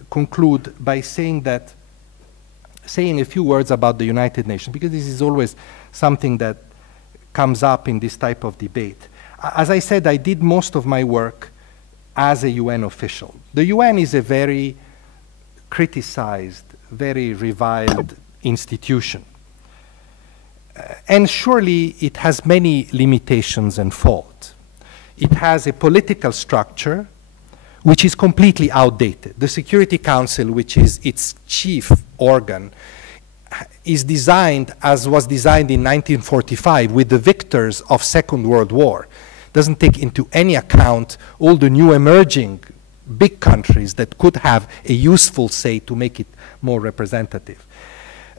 conclude by saying a few words about the United Nations, because this is always something that comes up in this type of debate. As I said, I did most of my work as a UN official. The UN is a very criticized, very reviled institution. And surely it has many limitations and faults. It has a political structure which is completely outdated. The Security Council, which is its chief organ, is designed as was designed in 1945 with the victors of Second World War. Doesn't take into any account all the new emerging big countries that could have a useful say to make it more representative.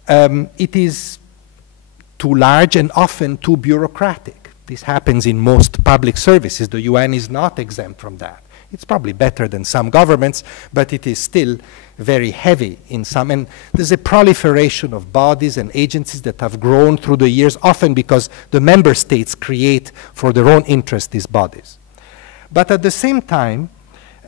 It is too large and often too bureaucratic. This happens in most public services. The UN is not exempt from that. It's probably better than some governments, but it is still very heavy in some. And there's a proliferation of bodies and agencies that have grown through the years, often because the member states create for their own interest these bodies. But at the same time,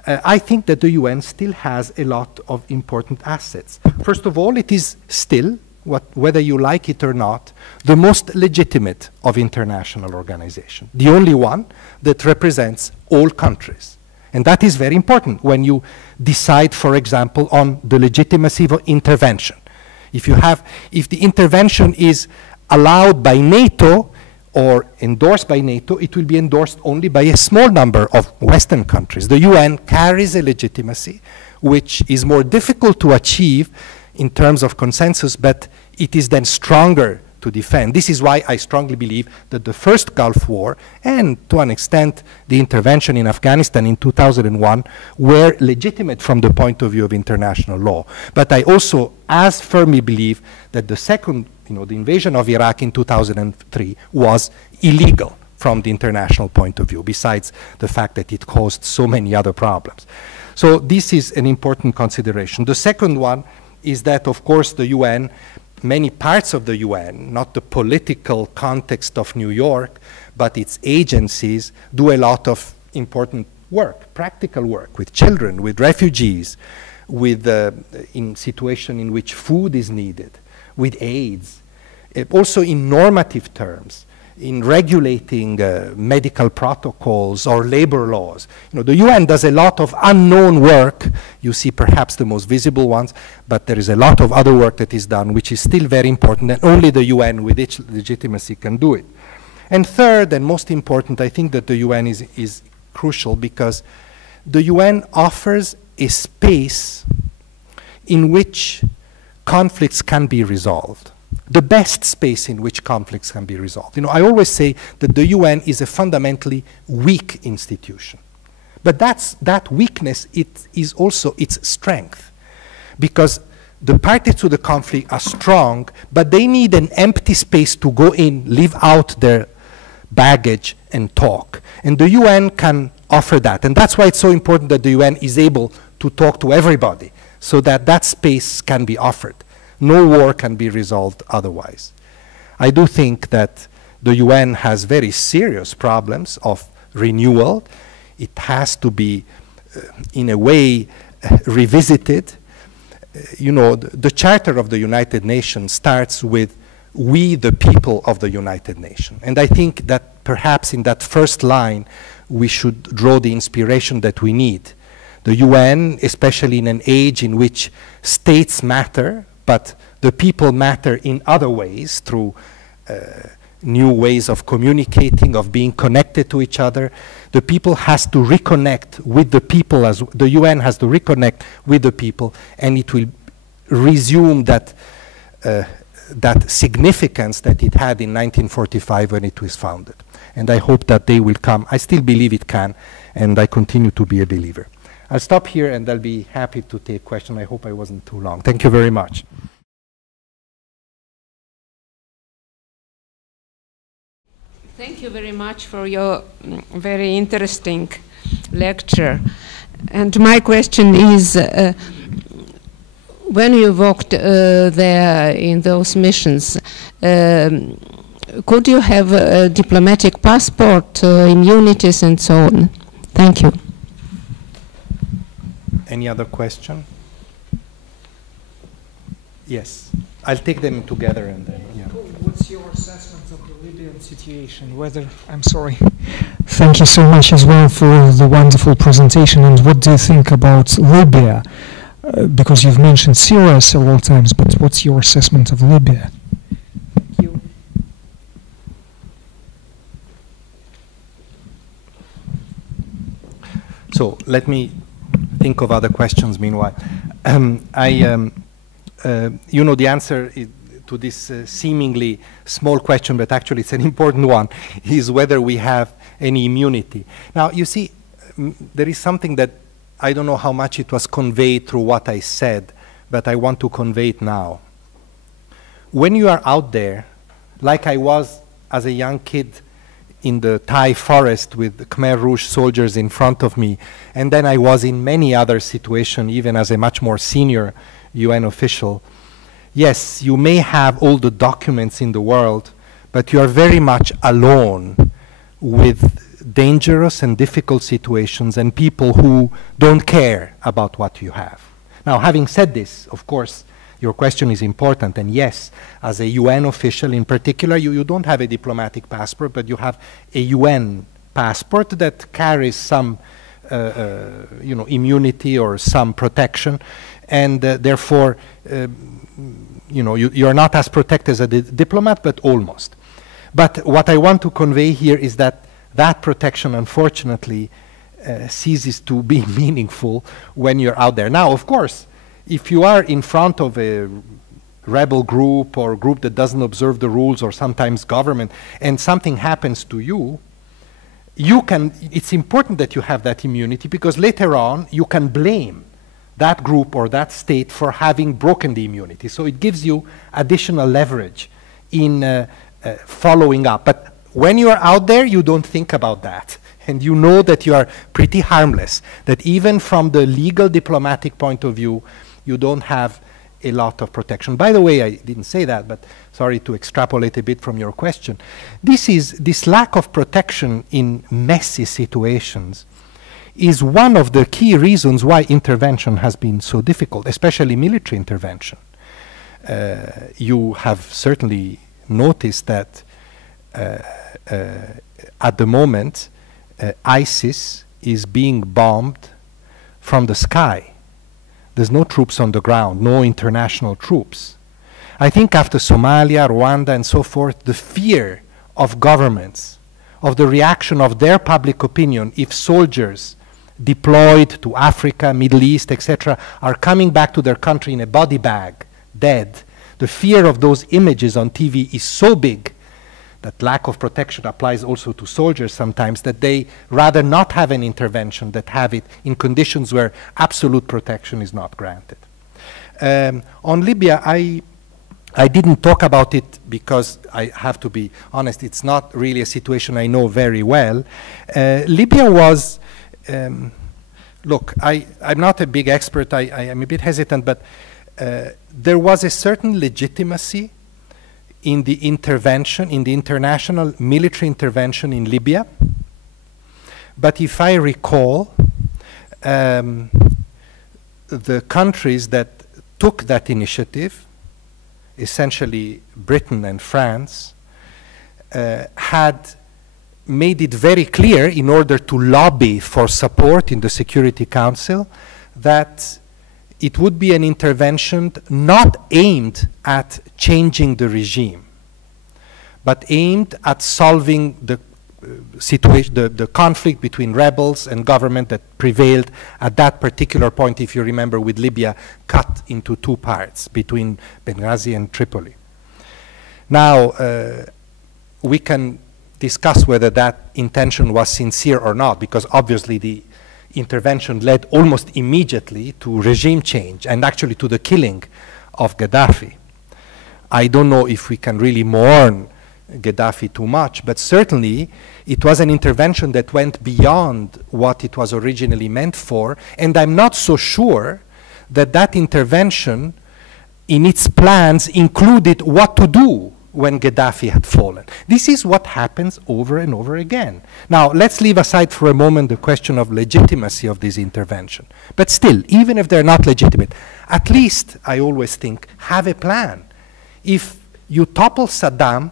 I think that the UN still has a lot of important assets. First of all, it is still, whether you like it or not, the most legitimate of international organizations, the only one that represents all countries. And that is very important when you decide, for example, on the legitimacy of intervention. If the intervention is allowed by NATO or endorsed by NATO, it will be endorsed only by a small number of Western countries. The UN carries a legitimacy which is more difficult to achieve in terms of consensus, but it is then stronger to defend. This is why I strongly believe that the first Gulf War, and to an extent the intervention in Afghanistan in 2001, were legitimate from the point of view of international law. But I also as firmly believe that the second, the invasion of Iraq in 2003 was illegal from the international point of view, besides the fact that it caused so many other problems. So this is an important consideration. The second one is that, of course, the UN, many parts of the UN, not the political context of New York, but its agencies do a lot of important work, practical work with children, with refugees, with in situation in which food is needed, with AIDS, also in normative terms. in regulating medical protocols or labor laws. You know, the UN does a lot of unknown work. You see perhaps the most visible ones, but there is a lot of other work that is done, which is still very important, and only the UN with its legitimacy can do it. And third, and most important, I think that the UN is crucial because the UN offers a space in which conflicts can be resolved. The best space in which conflicts can be resolved. You know, I always say that the UN is a fundamentally weak institution. But that weakness is also its strength. Because the parties to the conflict are strong, but they need an empty space to go in, leave out their baggage and talk. And the UN can offer that. And that's why it's so important that the UN is able to talk to everybody, so that that space can be offered. No war can be resolved otherwise. I do think that the UN has very serious problems of renewal. It has to be, in a way, revisited. You know, the Charter of the United Nations starts with "we the people of the United Nations." And I think that perhaps in that first line, we should draw the inspiration that we need. The UN, especially in an age in which states matter, but the people matter in other ways, through new ways of communicating, of being connected to each other. The people has to reconnect with the people, as the UN has to reconnect with the people, and it will resume that that significance that it had in 1945 when it was founded. And I hope that they will come. I still believe it can, and I continue to be a believer. I'll stop here, and I'll be happy to take questions. I hope I wasn't too long. Thank you very much. Thank you very much for your very interesting lecture. And my question is, when you worked there in those missions, could you have a diplomatic passport, immunities and so on? Thank you. Any other question? Yes. I'll take them together and then, yeah. What's your assessment of the Libyan situation? Whether, I'm sorry. Thank you so much as well for the wonderful presentation. And what do you think about Libya? Because you've mentioned Syria several times, but what's your assessment of Libya? Thank you. So let me think of other questions meanwhile. You know, the answer to this seemingly small question, but actually it's an important one, is whether we have any immunity. Now, you see, there is something that I don't know how much it was conveyed through what I said, but I want to convey it now. When you are out there, like I was as a young kid in the Thai forest with the Khmer Rouge soldiers in front of me, and then I was in many other situations, even as a much more senior UN official. Yes, you may have all the documents in the world, but you are very much alone with dangerous and difficult situations and people who don't care about what you have. Now, having said this, of course, your question is important, and yes, as a UN official in particular, you don't have a diplomatic passport, but you have a UN passport that carries some you know, immunity or some protection, and therefore, you know, you're not as protected as a diplomat, but almost. But what I want to convey here is that that protection, unfortunately, ceases to be meaningful when you're out there. Now, of course, if you are in front of a rebel group or a group that doesn't observe the rules, or sometimes government, and something happens to you, it's important that you have that immunity, because later on you can blame that group or that state for having broken the immunity. So it gives you additional leverage in following up. But when you are out there, you don't think about that. And you know that you are pretty harmless, that even from the legal diplomatic point of view, you don't have a lot of protection. By the way, I didn't say that, but sorry to extrapolate a bit from your question. This lack of protection in messy situations is one of the key reasons why intervention has been so difficult, especially military intervention. You have certainly noticed that at the moment, ISIS is being bombed from the sky. There's no troops on the ground, no international troops. I think after Somalia, Rwanda, and so forth, the fear of governments, of the reaction of their public opinion if soldiers deployed to Africa, Middle East, etc., are coming back to their country in a body bag, dead. The fear of those images on TV is so big that lack of protection applies also to soldiers sometimes, that they rather not have an intervention than have it in conditions where absolute protection is not granted. On Libya, I didn't talk about it because I have to be honest, it's not really a situation I know very well. Libya was, look, I'm not a big expert, I am a bit hesitant, but there was a certain legitimacy in the intervention, in the international military intervention in Libya. But if I recall, the countries that took that initiative, essentially Britain and France, had made it very clear in order to lobby for support in the Security Council that it would be an intervention not aimed at changing the regime, but aimed at solving the situation, the conflict between rebels and government that prevailed at that particular point, if you remember, with Libya cut into two parts between Benghazi and Tripoli. Now, we can discuss whether that intention was sincere or not, because obviously the intervention led almost immediately to regime change and actually to the killing of Gaddafi. I don't know if we can really mourn Gaddafi too much, but certainly it was an intervention that went beyond what it was originally meant for, and I'm not so sure that that intervention in its plans included what to do when Gaddafi had fallen. This is what happens over and over again. Now, let's leave aside for a moment the question of legitimacy of this intervention. But still, even if they're not legitimate, at least, I always think, have a plan. If you topple Saddam,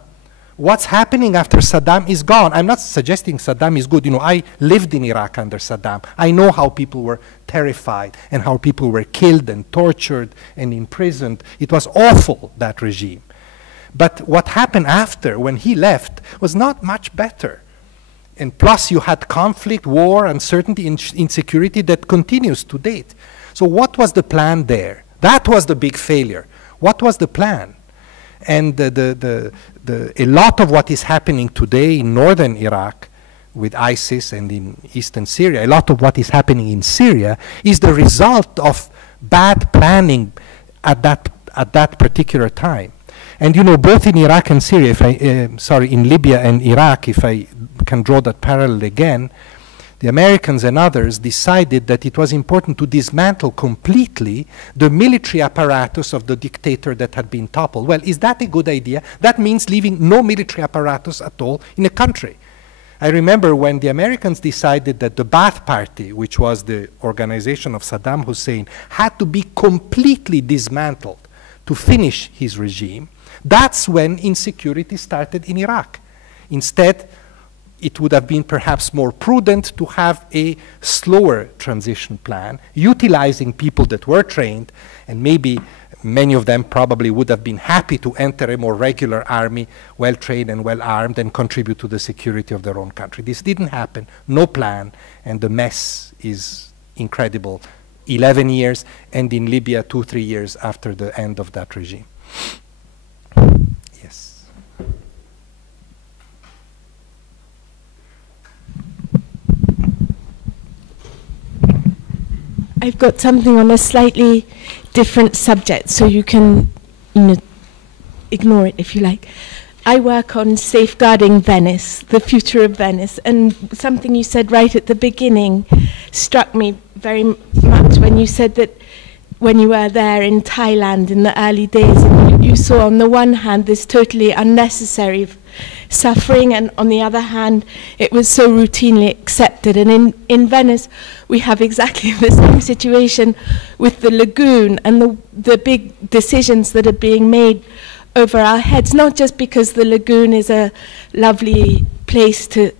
what's happening after Saddam is gone? I'm not suggesting Saddam is good. You know, I lived in Iraq under Saddam. I know how people were terrified and how people were killed and tortured and imprisoned. It was awful, that regime. But what happened after, when he left, was not much better. And plus you had conflict, war, uncertainty, insecurity that continues to date. So what was the plan there? That was the big failure. What was the plan? And a lot of what is happening today in northern Iraq with ISIS and in eastern Syria, a lot of what is happening in Syria is the result of bad planning at that particular time. And you know, both in Iraq and Syria, if in Libya and Iraq, if I can draw that parallel again, the Americans and others decided that it was important to dismantle completely the military apparatus of the dictator that had been toppled. Well, is that a good idea? That means leaving no military apparatus at all in a country. I remember when the Americans decided that the Ba'ath Party, which was the organization of Saddam Hussein, had to be completely dismantled to finish his regime. That's when insecurity started in Iraq. Instead, it would have been perhaps more prudent to have a slower transition plan, utilizing people that were trained, and maybe many of them probably would have been happy to enter a more regular army, well-trained and well-armed, and contribute to the security of their own country. This didn't happen, no plan, and the mess is incredible. 11 years, and in Libya, 2-3 years after the end of that regime. Yes. I've got something on a slightly different subject, so you can, ignore it if you like. I work on safeguarding Venice, the future of Venice, and something you said right at the beginning struck me very much when you said that when you were there in Thailand in the early days, and you saw on the one hand this totally unnecessary suffering, and on the other hand it was so routinely accepted. And in Venice we have exactly the same situation with the lagoon and the big decisions that are being made over our heads, not just because the lagoon is a lovely place to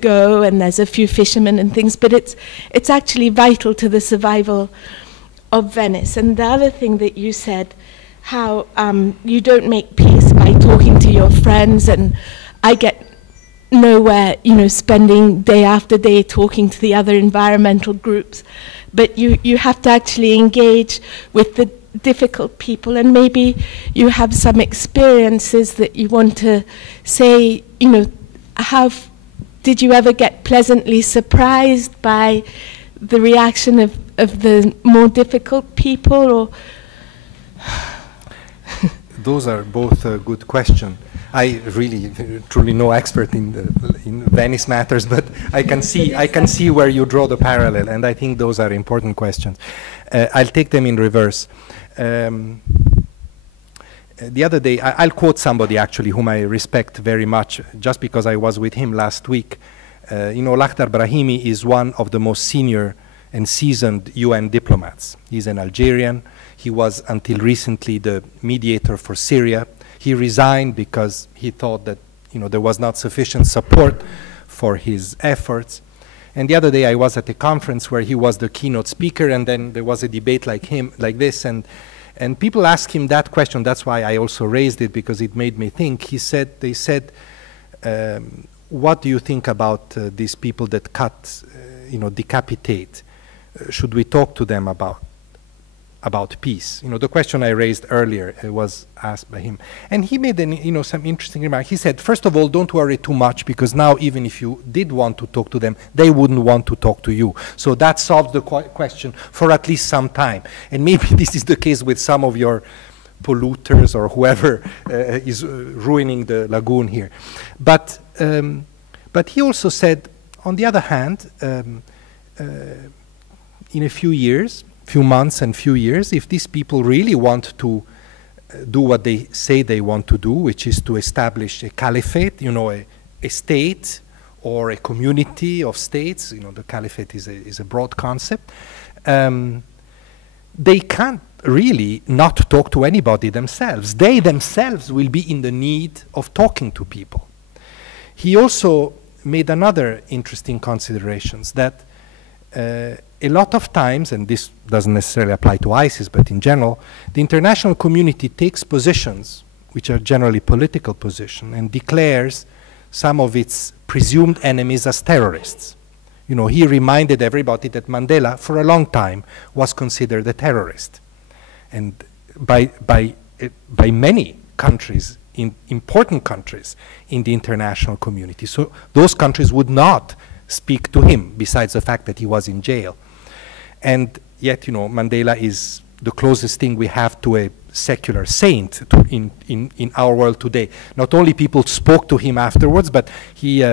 go and there's a few fishermen and things, but it's actually vital to the survival of Venice. And the other thing that you said, how you don't make peace by talking to your friends, and I get nowhere, spending day after day talking to the other environmental groups, but you have to actually engage with the difficult people, and maybe you have some experiences that you want to say, did you ever get pleasantly surprised by the reaction of the more difficult people? Or those are both good questions. I really, truly no expert in Venice matters, but I can see where you draw the parallel, and I think those are important questions. I'll take them in reverse. The other day, I'll quote somebody actually whom I respect very much, just because I was with him last week. Lakhdar Brahimi is one of the most senior and seasoned UN diplomats. He's an Algerian. He was until recently the mediator for Syria. He resigned because he thought that there was not sufficient support for his efforts. And the other day I was at a conference where he was the keynote speaker, and then there was a debate like this, and people asked him that question. That's why I also raised it, because it made me think. They said, what do you think about these people that cut, decapitate? Should we talk to them about peace? The question I raised earlier was asked by him, and he made some interesting remark. He said, first of all, don't worry too much, because now even if you did want to talk to them, they wouldn't want to talk to you. So that solves the question for at least some time. And maybe this is the case with some of your polluters or whoever is ruining the lagoon here. But he also said, on the other hand, in a few months and few years, if these people really want to do what they say they want to do, which is to establish a caliphate, a state or a community of states, the caliphate is a broad concept, they can't really not talk to anybody themselves. They themselves will be in the need of talking to people. He also made another interesting considerations, that a lot of times, and this doesn't necessarily apply to ISIS, but in general, the international community takes positions, which are generally political positions, and declares some of its presumed enemies as terrorists. He reminded everybody that Mandela, for a long time, was considered a terrorist. And by many countries, important countries in the international community. So those countries would not speak to him, besides the fact that he was in jail. And yet, Mandela is the closest thing we have to a secular saint in our world today. Not only people spoke to him afterwards, but he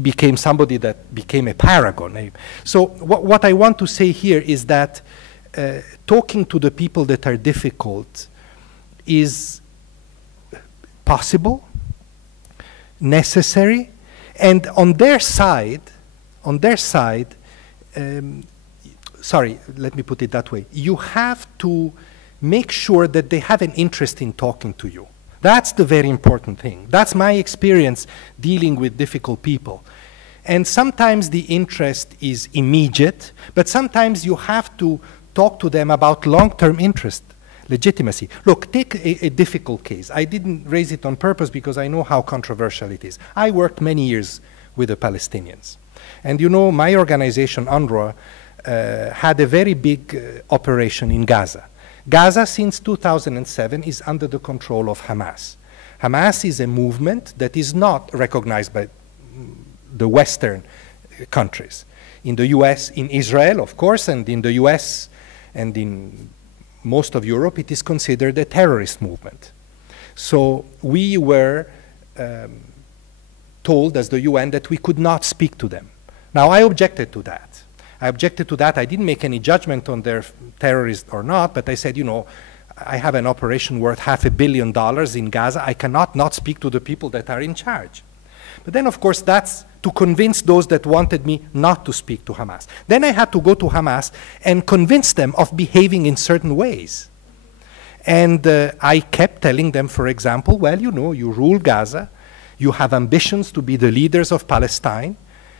became somebody that became a paragon. So what I want to say here is that talking to the people that are difficult is possible, necessary, and on their side, sorry, let me put it that way. You have to make sure that they have an interest in talking to you. That's the very important thing. That's my experience dealing with difficult people. And sometimes the interest is immediate, but sometimes you have to talk to them about long-term interest, legitimacy. Look, take a difficult case. I didn't raise it on purpose because I know how controversial it is. I worked many years with the Palestinians. And my organization, UNRWA, had a very big operation in Gaza. Gaza, since 2007, is under the control of Hamas. Hamas is a movement that is not recognized by the Western countries. In the US, in Israel, of course, and in the US and in most of Europe, it is considered a terrorist movement. So we were told as the UN that we could not speak to them. Now, I objected to that. I didn't make any judgment on their terrorist or not, but I said, I have an operation worth $500 million in Gaza. I cannot not speak to the people that are in charge. But then, of course, that's to convince those that wanted me not to speak to Hamas. Then I had to go to Hamas and convince them of behaving in certain ways. And I kept telling them, for example, well, you know, you rule Gaza, you have ambitions to be the leaders of Palestine,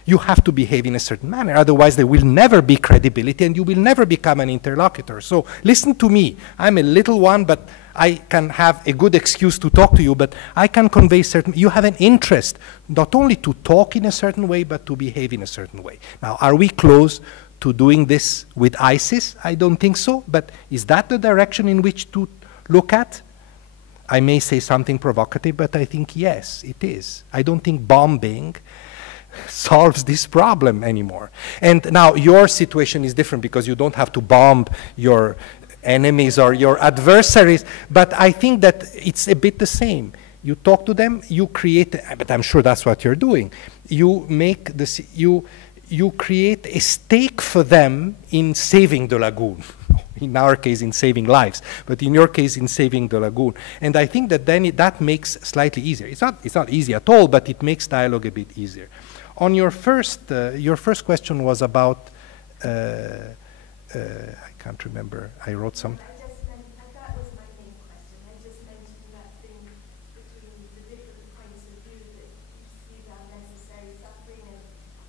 you have to behave in a certain manner, otherwise there will never be credibility and you will never become an interlocutor. So listen to me, I'm a little one, but I can have a good excuse to talk to you, but I can convey certain, you have an interest, not only to talk in a certain way, but to behave in a certain way. Now, are we close to doing this with ISIS? I don't think so, but is that the direction in which to look at? I may say something provocative, but I think yes, it is. I don't think bombing solves this problem anymore. And now your situation is different because you don't have to bomb your enemies or your adversaries, but I think that it's a bit the same. You talk to them, you create, but I'm sure that's what you're doing. You make this, you create a stake for them in saving the lagoon. In our case, in saving lives, but in your case, in saving the lagoon. And I think that then that makes slightly easier. It's not easy at all, but it makes dialogue a bit easier. On your first question was about, I can't remember, I wrote some. That was my main question. I just mentioned that thing between the different points of view that you see unnecessary suffering and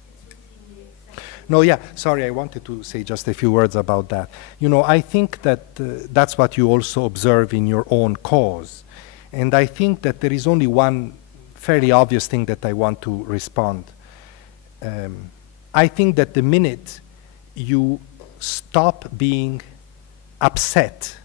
it's routinely accepted. No, yeah, sorry, I wanted to say just a few words about that. You know, I think that that's what you also observe in your own cause. And I think that there is only one fairly obvious thing that I want to respond. I think that the minute you stop being upset,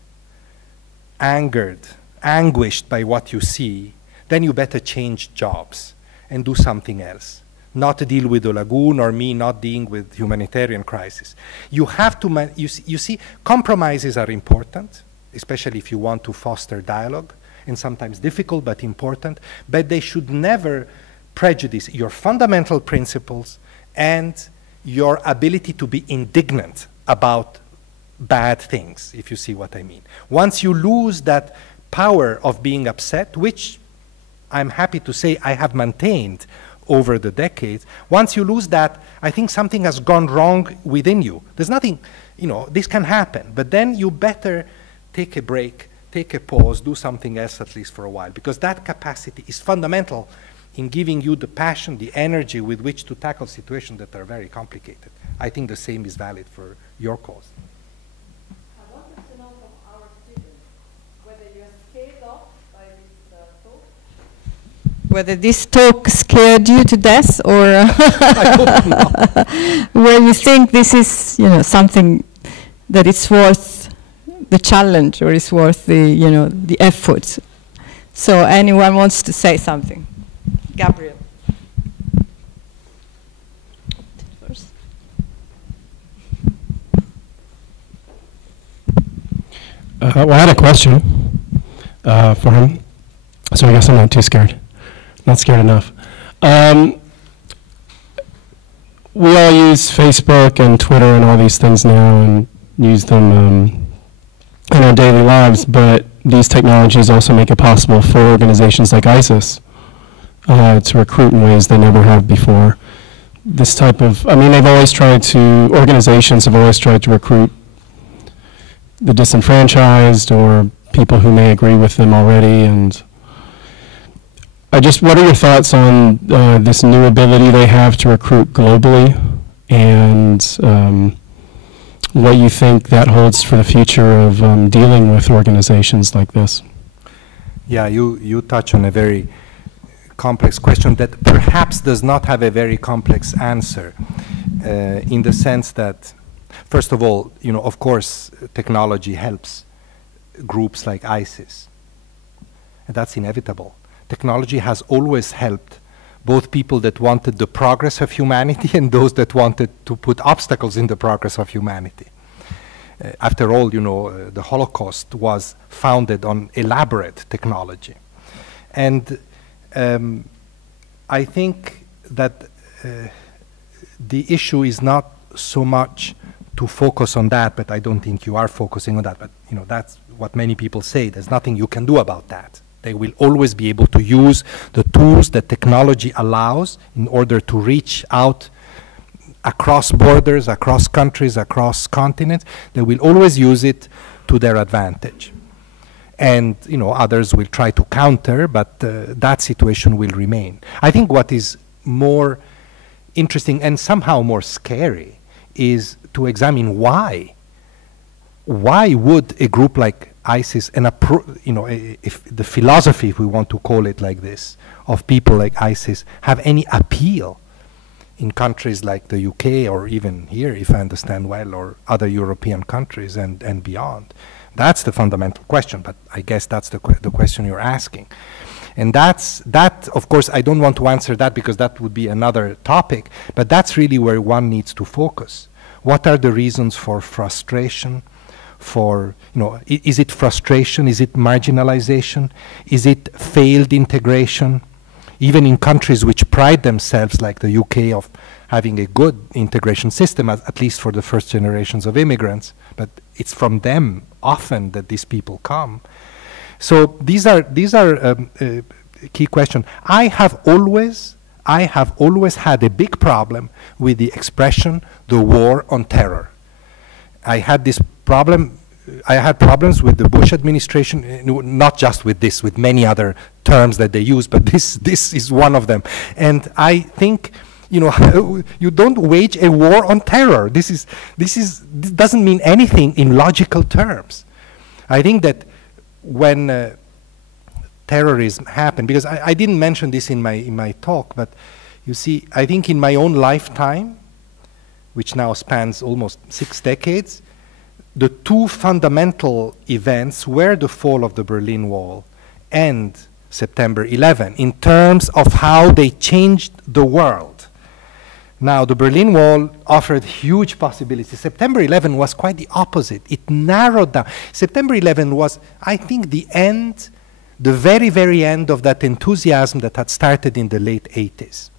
angered, anguished by what you see, then you better change jobs and do something else. Not deal with the lagoon or me not dealing with humanitarian crisis. You have to, you see, compromises are important, especially if you want to foster dialogue, and sometimes difficult but important, but they should never prejudice your fundamental principles and your ability to be indignant about bad things, if you see what I mean. Once you lose that power of being upset, which I'm happy to say I have maintained over the decades, once you lose that, I think something has gone wrong within you. There's nothing, you know, this can happen, but then you better take a break, take a pause, do something else at least for a while, because that capacity is fundamental in giving you the passion, the energy with which to tackle situations that are very complicated. I think the same is valid for your cause. I wanted to know from our students whether you're scared off by this talk. Whether this talk scared you to death, or I hope not. where you think this is, you know, something that it's worth the challenge or is worth the, you know, the effort. So anyone wants to say something? Gabriel. Well, I had a question for him, so I guess I'm not too scared. Not scared enough. We all use Facebook and Twitter and all these things now and use them in our daily lives, but these technologies also make it possible for organizations like ISIS to recruit in ways they never have before. This type of, I mean, organizations have always tried to recruit the disenfranchised or people who may agree with them already. And what are your thoughts on this new ability they have to recruit globally, and what you think that holds for the future of dealing with organizations like this? Yeah, you touch on a very complex question that perhaps does not have a very complex answer, in the sense that, first of all, you know, of course, technology helps groups like ISIS, and that's inevitable. Technology has always helped both people that wanted the progress of humanity and those that wanted to put obstacles in the progress of humanity. After all, you know, the Holocaust was founded on elaborate technology. And I think that the issue is not so much to focus on that, but I don't think you are focusing on that. But you know, that's what many people say. There's nothing you can do about that. They will always be able to use the tools that technology allows in order to reach out across borders, across countries, across continents. They will always use it to their advantage. And others will try to counter, but that situation will remain. I think what is more interesting and somehow more scary is to examine why. Why would a group like ISIS, and if the philosophy, if we want to call it like this, of people like ISIS have any appeal in countries like the UK or even here, if I understand well, or other European countries and beyond? That's the fundamental question, but I guess that's the question you're asking. And that, of course, I don't want to answer that because that would be another topic, but that's really where one needs to focus. What are the reasons for frustration? Is it frustration? Is it marginalization? Is it failed integration? Even in countries which pride themselves, like the UK, of having a good integration system, at least for the first generations of immigrants, but it's from them often that these people come. So these are key questions. I have always had a big problem with the expression "the war on terror." I had this problem. I had problems with the Bush administration, not just with this, with many other terms that they use, but this is one of them. And I think, you don't wage a war on terror. This doesn't mean anything in logical terms. I think that when terrorism happened, because I didn't mention this in my talk, but you see, I think in my own lifetime, which now spans almost 6 decades, the two fundamental events were the fall of the Berlin Wall and September 11, in terms of how they changed the world. Now, the Berlin Wall offered huge possibilities. September 11 was quite the opposite. It narrowed down. September 11 was, I think, the end, the very, very end of that enthusiasm that had started in the late 80s.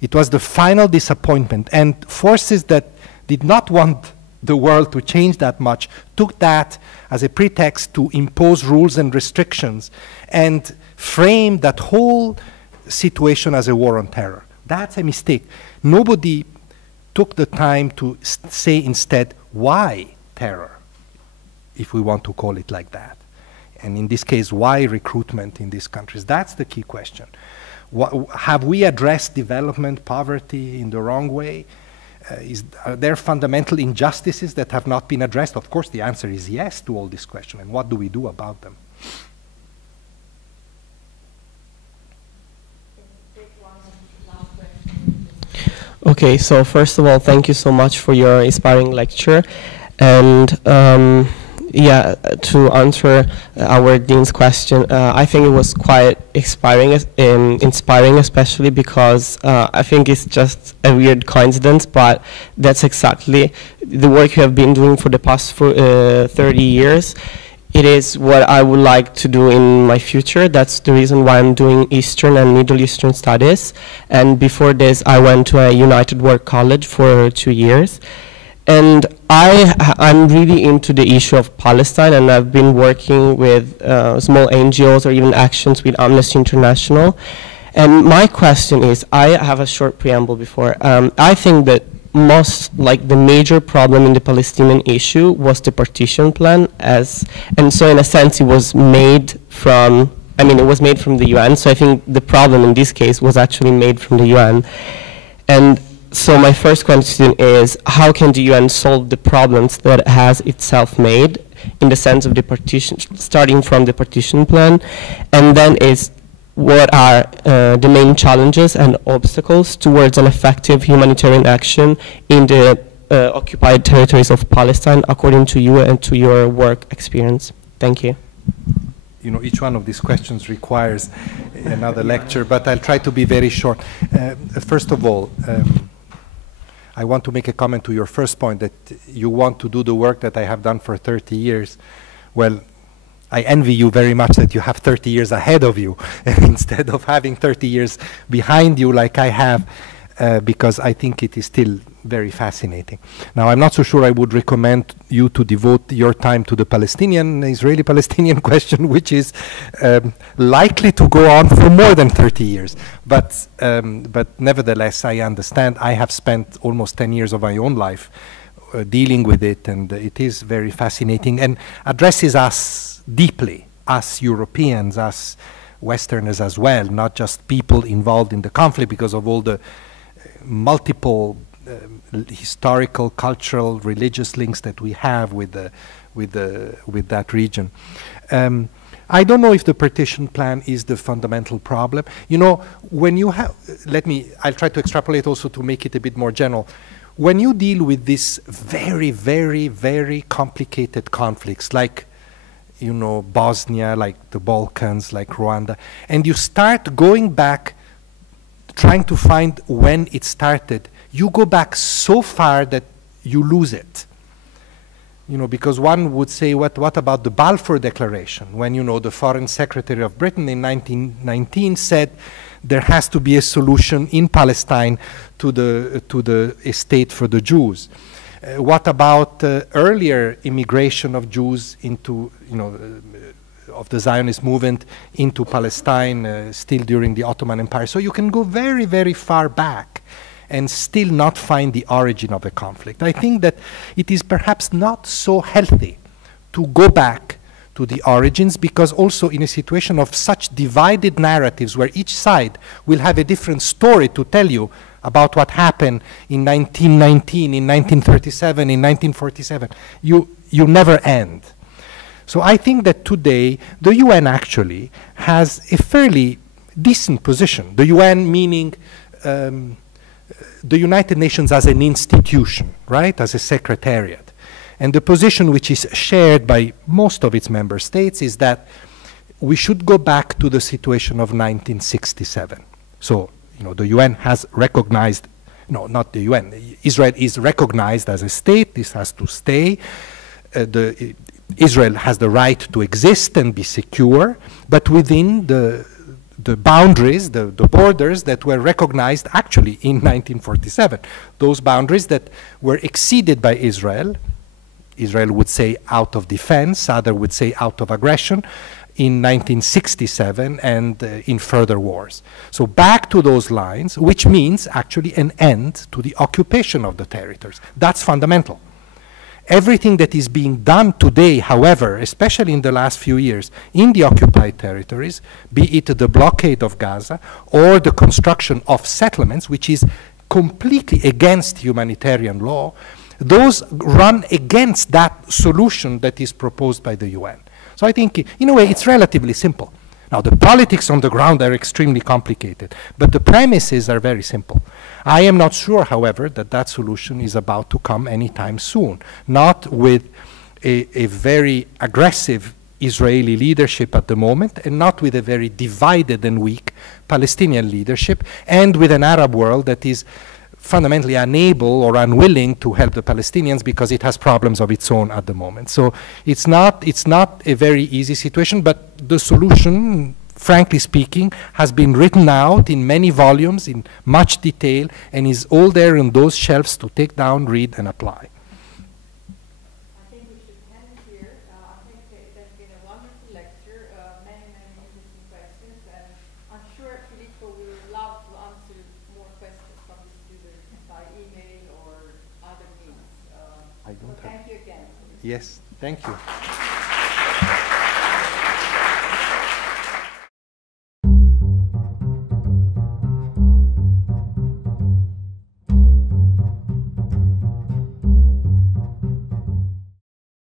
It was the final disappointment, and forces that did not want the world to change that much took that as a pretext to impose rules and restrictions and frame that whole situation as a war on terror. That's a mistake. Nobody took the time to say instead, why terror, if we want to call it like that? And in this case, why recruitment in these countries? That's the key question. Have we addressed development, poverty in the wrong way? Are there fundamental injustices that have not been addressed? Of course, the answer is yes to all these questions. And what do we do about them? Okay, so first of all, thank you so much for your inspiring lecture. And yeah, to answer our Dean's question, I think it was quite inspiring, especially because I think it's just a weird coincidence, but that's exactly the work you have been doing for the past 30 years. It is what I would like to do in my future. That's the reason why I'm doing Eastern and Middle Eastern studies. And before this, I went to a United World College for 2 years. And I'm really into the issue of Palestine, and I've been working with small NGOs or even actions with Amnesty International. And my question is, I have a short preamble before. I think that the major problem in the Palestinian issue was the partition plan, and so in a sense it was made from, it was made from the UN, so I think the problem in this case was actually made from the UN. And so my first question is, how can the UN solve the problems that it has itself made in the sense of the partition, starting from the partition plan, and then what are the main challenges and obstacles towards an effective humanitarian action in the occupied territories of Palestine, according to you and to your work experience? Thank you. Each one of these questions requires another lecture, but I'll try to be very short. First of all, I want to make a comment to your first point, that you want to do the work that I have done for 30 years. Well, I envy you very much that you have 30 years ahead of you instead of having 30 years behind you like I have, because I think it is still very fascinating. Now, I'm not so sure I would recommend you to devote your time to the Israeli-Palestinian question, which is likely to go on for more than 30 years. But nevertheless, I understand. I have spent almost 10 years of my own life dealing with it, and it is very fascinating and addresses us deeply, us Europeans, us Westerners as well, not just people involved in the conflict because of all the multiple historical, cultural, religious links that we have with that region. I don't know if the partition plan is the fundamental problem. You know, when you have, I'll try to extrapolate also to make it a bit more general. When you deal with these very, very, very complicated conflicts, like, you know, Bosnia, like the Balkans, like Rwanda, and you start going back, trying to find when it started, you go back so far that you lose it. You know, because one would say, what about the Balfour Declaration, when, you know, the Foreign Secretary of Britain in 1919 said there has to be a solution in Palestine to the state for the Jews. What about earlier immigration of Jews into, you know, of the Zionist movement into Palestine still during the Ottoman Empire? So you can go very, very far back and still not find the origin of the conflict. I think that it is perhaps not so healthy to go back to the origins, because also in a situation of such divided narratives where each side will have a different story to tell you about what happened in 1919, in 1937, in 1947, you never end. So I think that today the UN actually has a fairly decent position. The UN meaning the United Nations as an institution, right, as a secretariat. And the position which is shared by most of its member states is that we should go back to the situation of 1967. So, you know, the UN has recognized, no, not the UN, Israel is recognized as a state, this has to stay. Israel has the right to exist and be secure, but within the boundaries, the borders that were recognized actually in 1947. Those boundaries that were exceeded by Israel. Israel would say out of defense, others would say out of aggression, in 1967 and in further wars. So back to those lines, which means actually an end to the occupation of the territories. That's fundamental. Everything that is being done today, however, especially in the last few years, in the occupied territories, be it the blockade of Gaza or the construction of settlements, which is completely against humanitarian law, those run against that solution that is proposed by the UN. So I think, in a way, it's relatively simple. Now, the politics on the ground are extremely complicated, but the premises are very simple. I am not sure, however, that that solution is about to come anytime soon, not with a very aggressive Israeli leadership at the moment, and not with a very divided and weak Palestinian leadership, and with an Arab world that is fundamentally unable or unwilling to help the Palestinians because it has problems of its own at the moment. So it's not a very easy situation, but the solution, frankly speaking, has been written out in many volumes in much detail and is all there on those shelves to take down, read, and apply. I think we should end here. I think it has been a wonderful lecture, many, many interesting questions, and I'm sure Filippo will love to answer more questions from the students by email or other means. I don't so thank you again. Yes, thank you.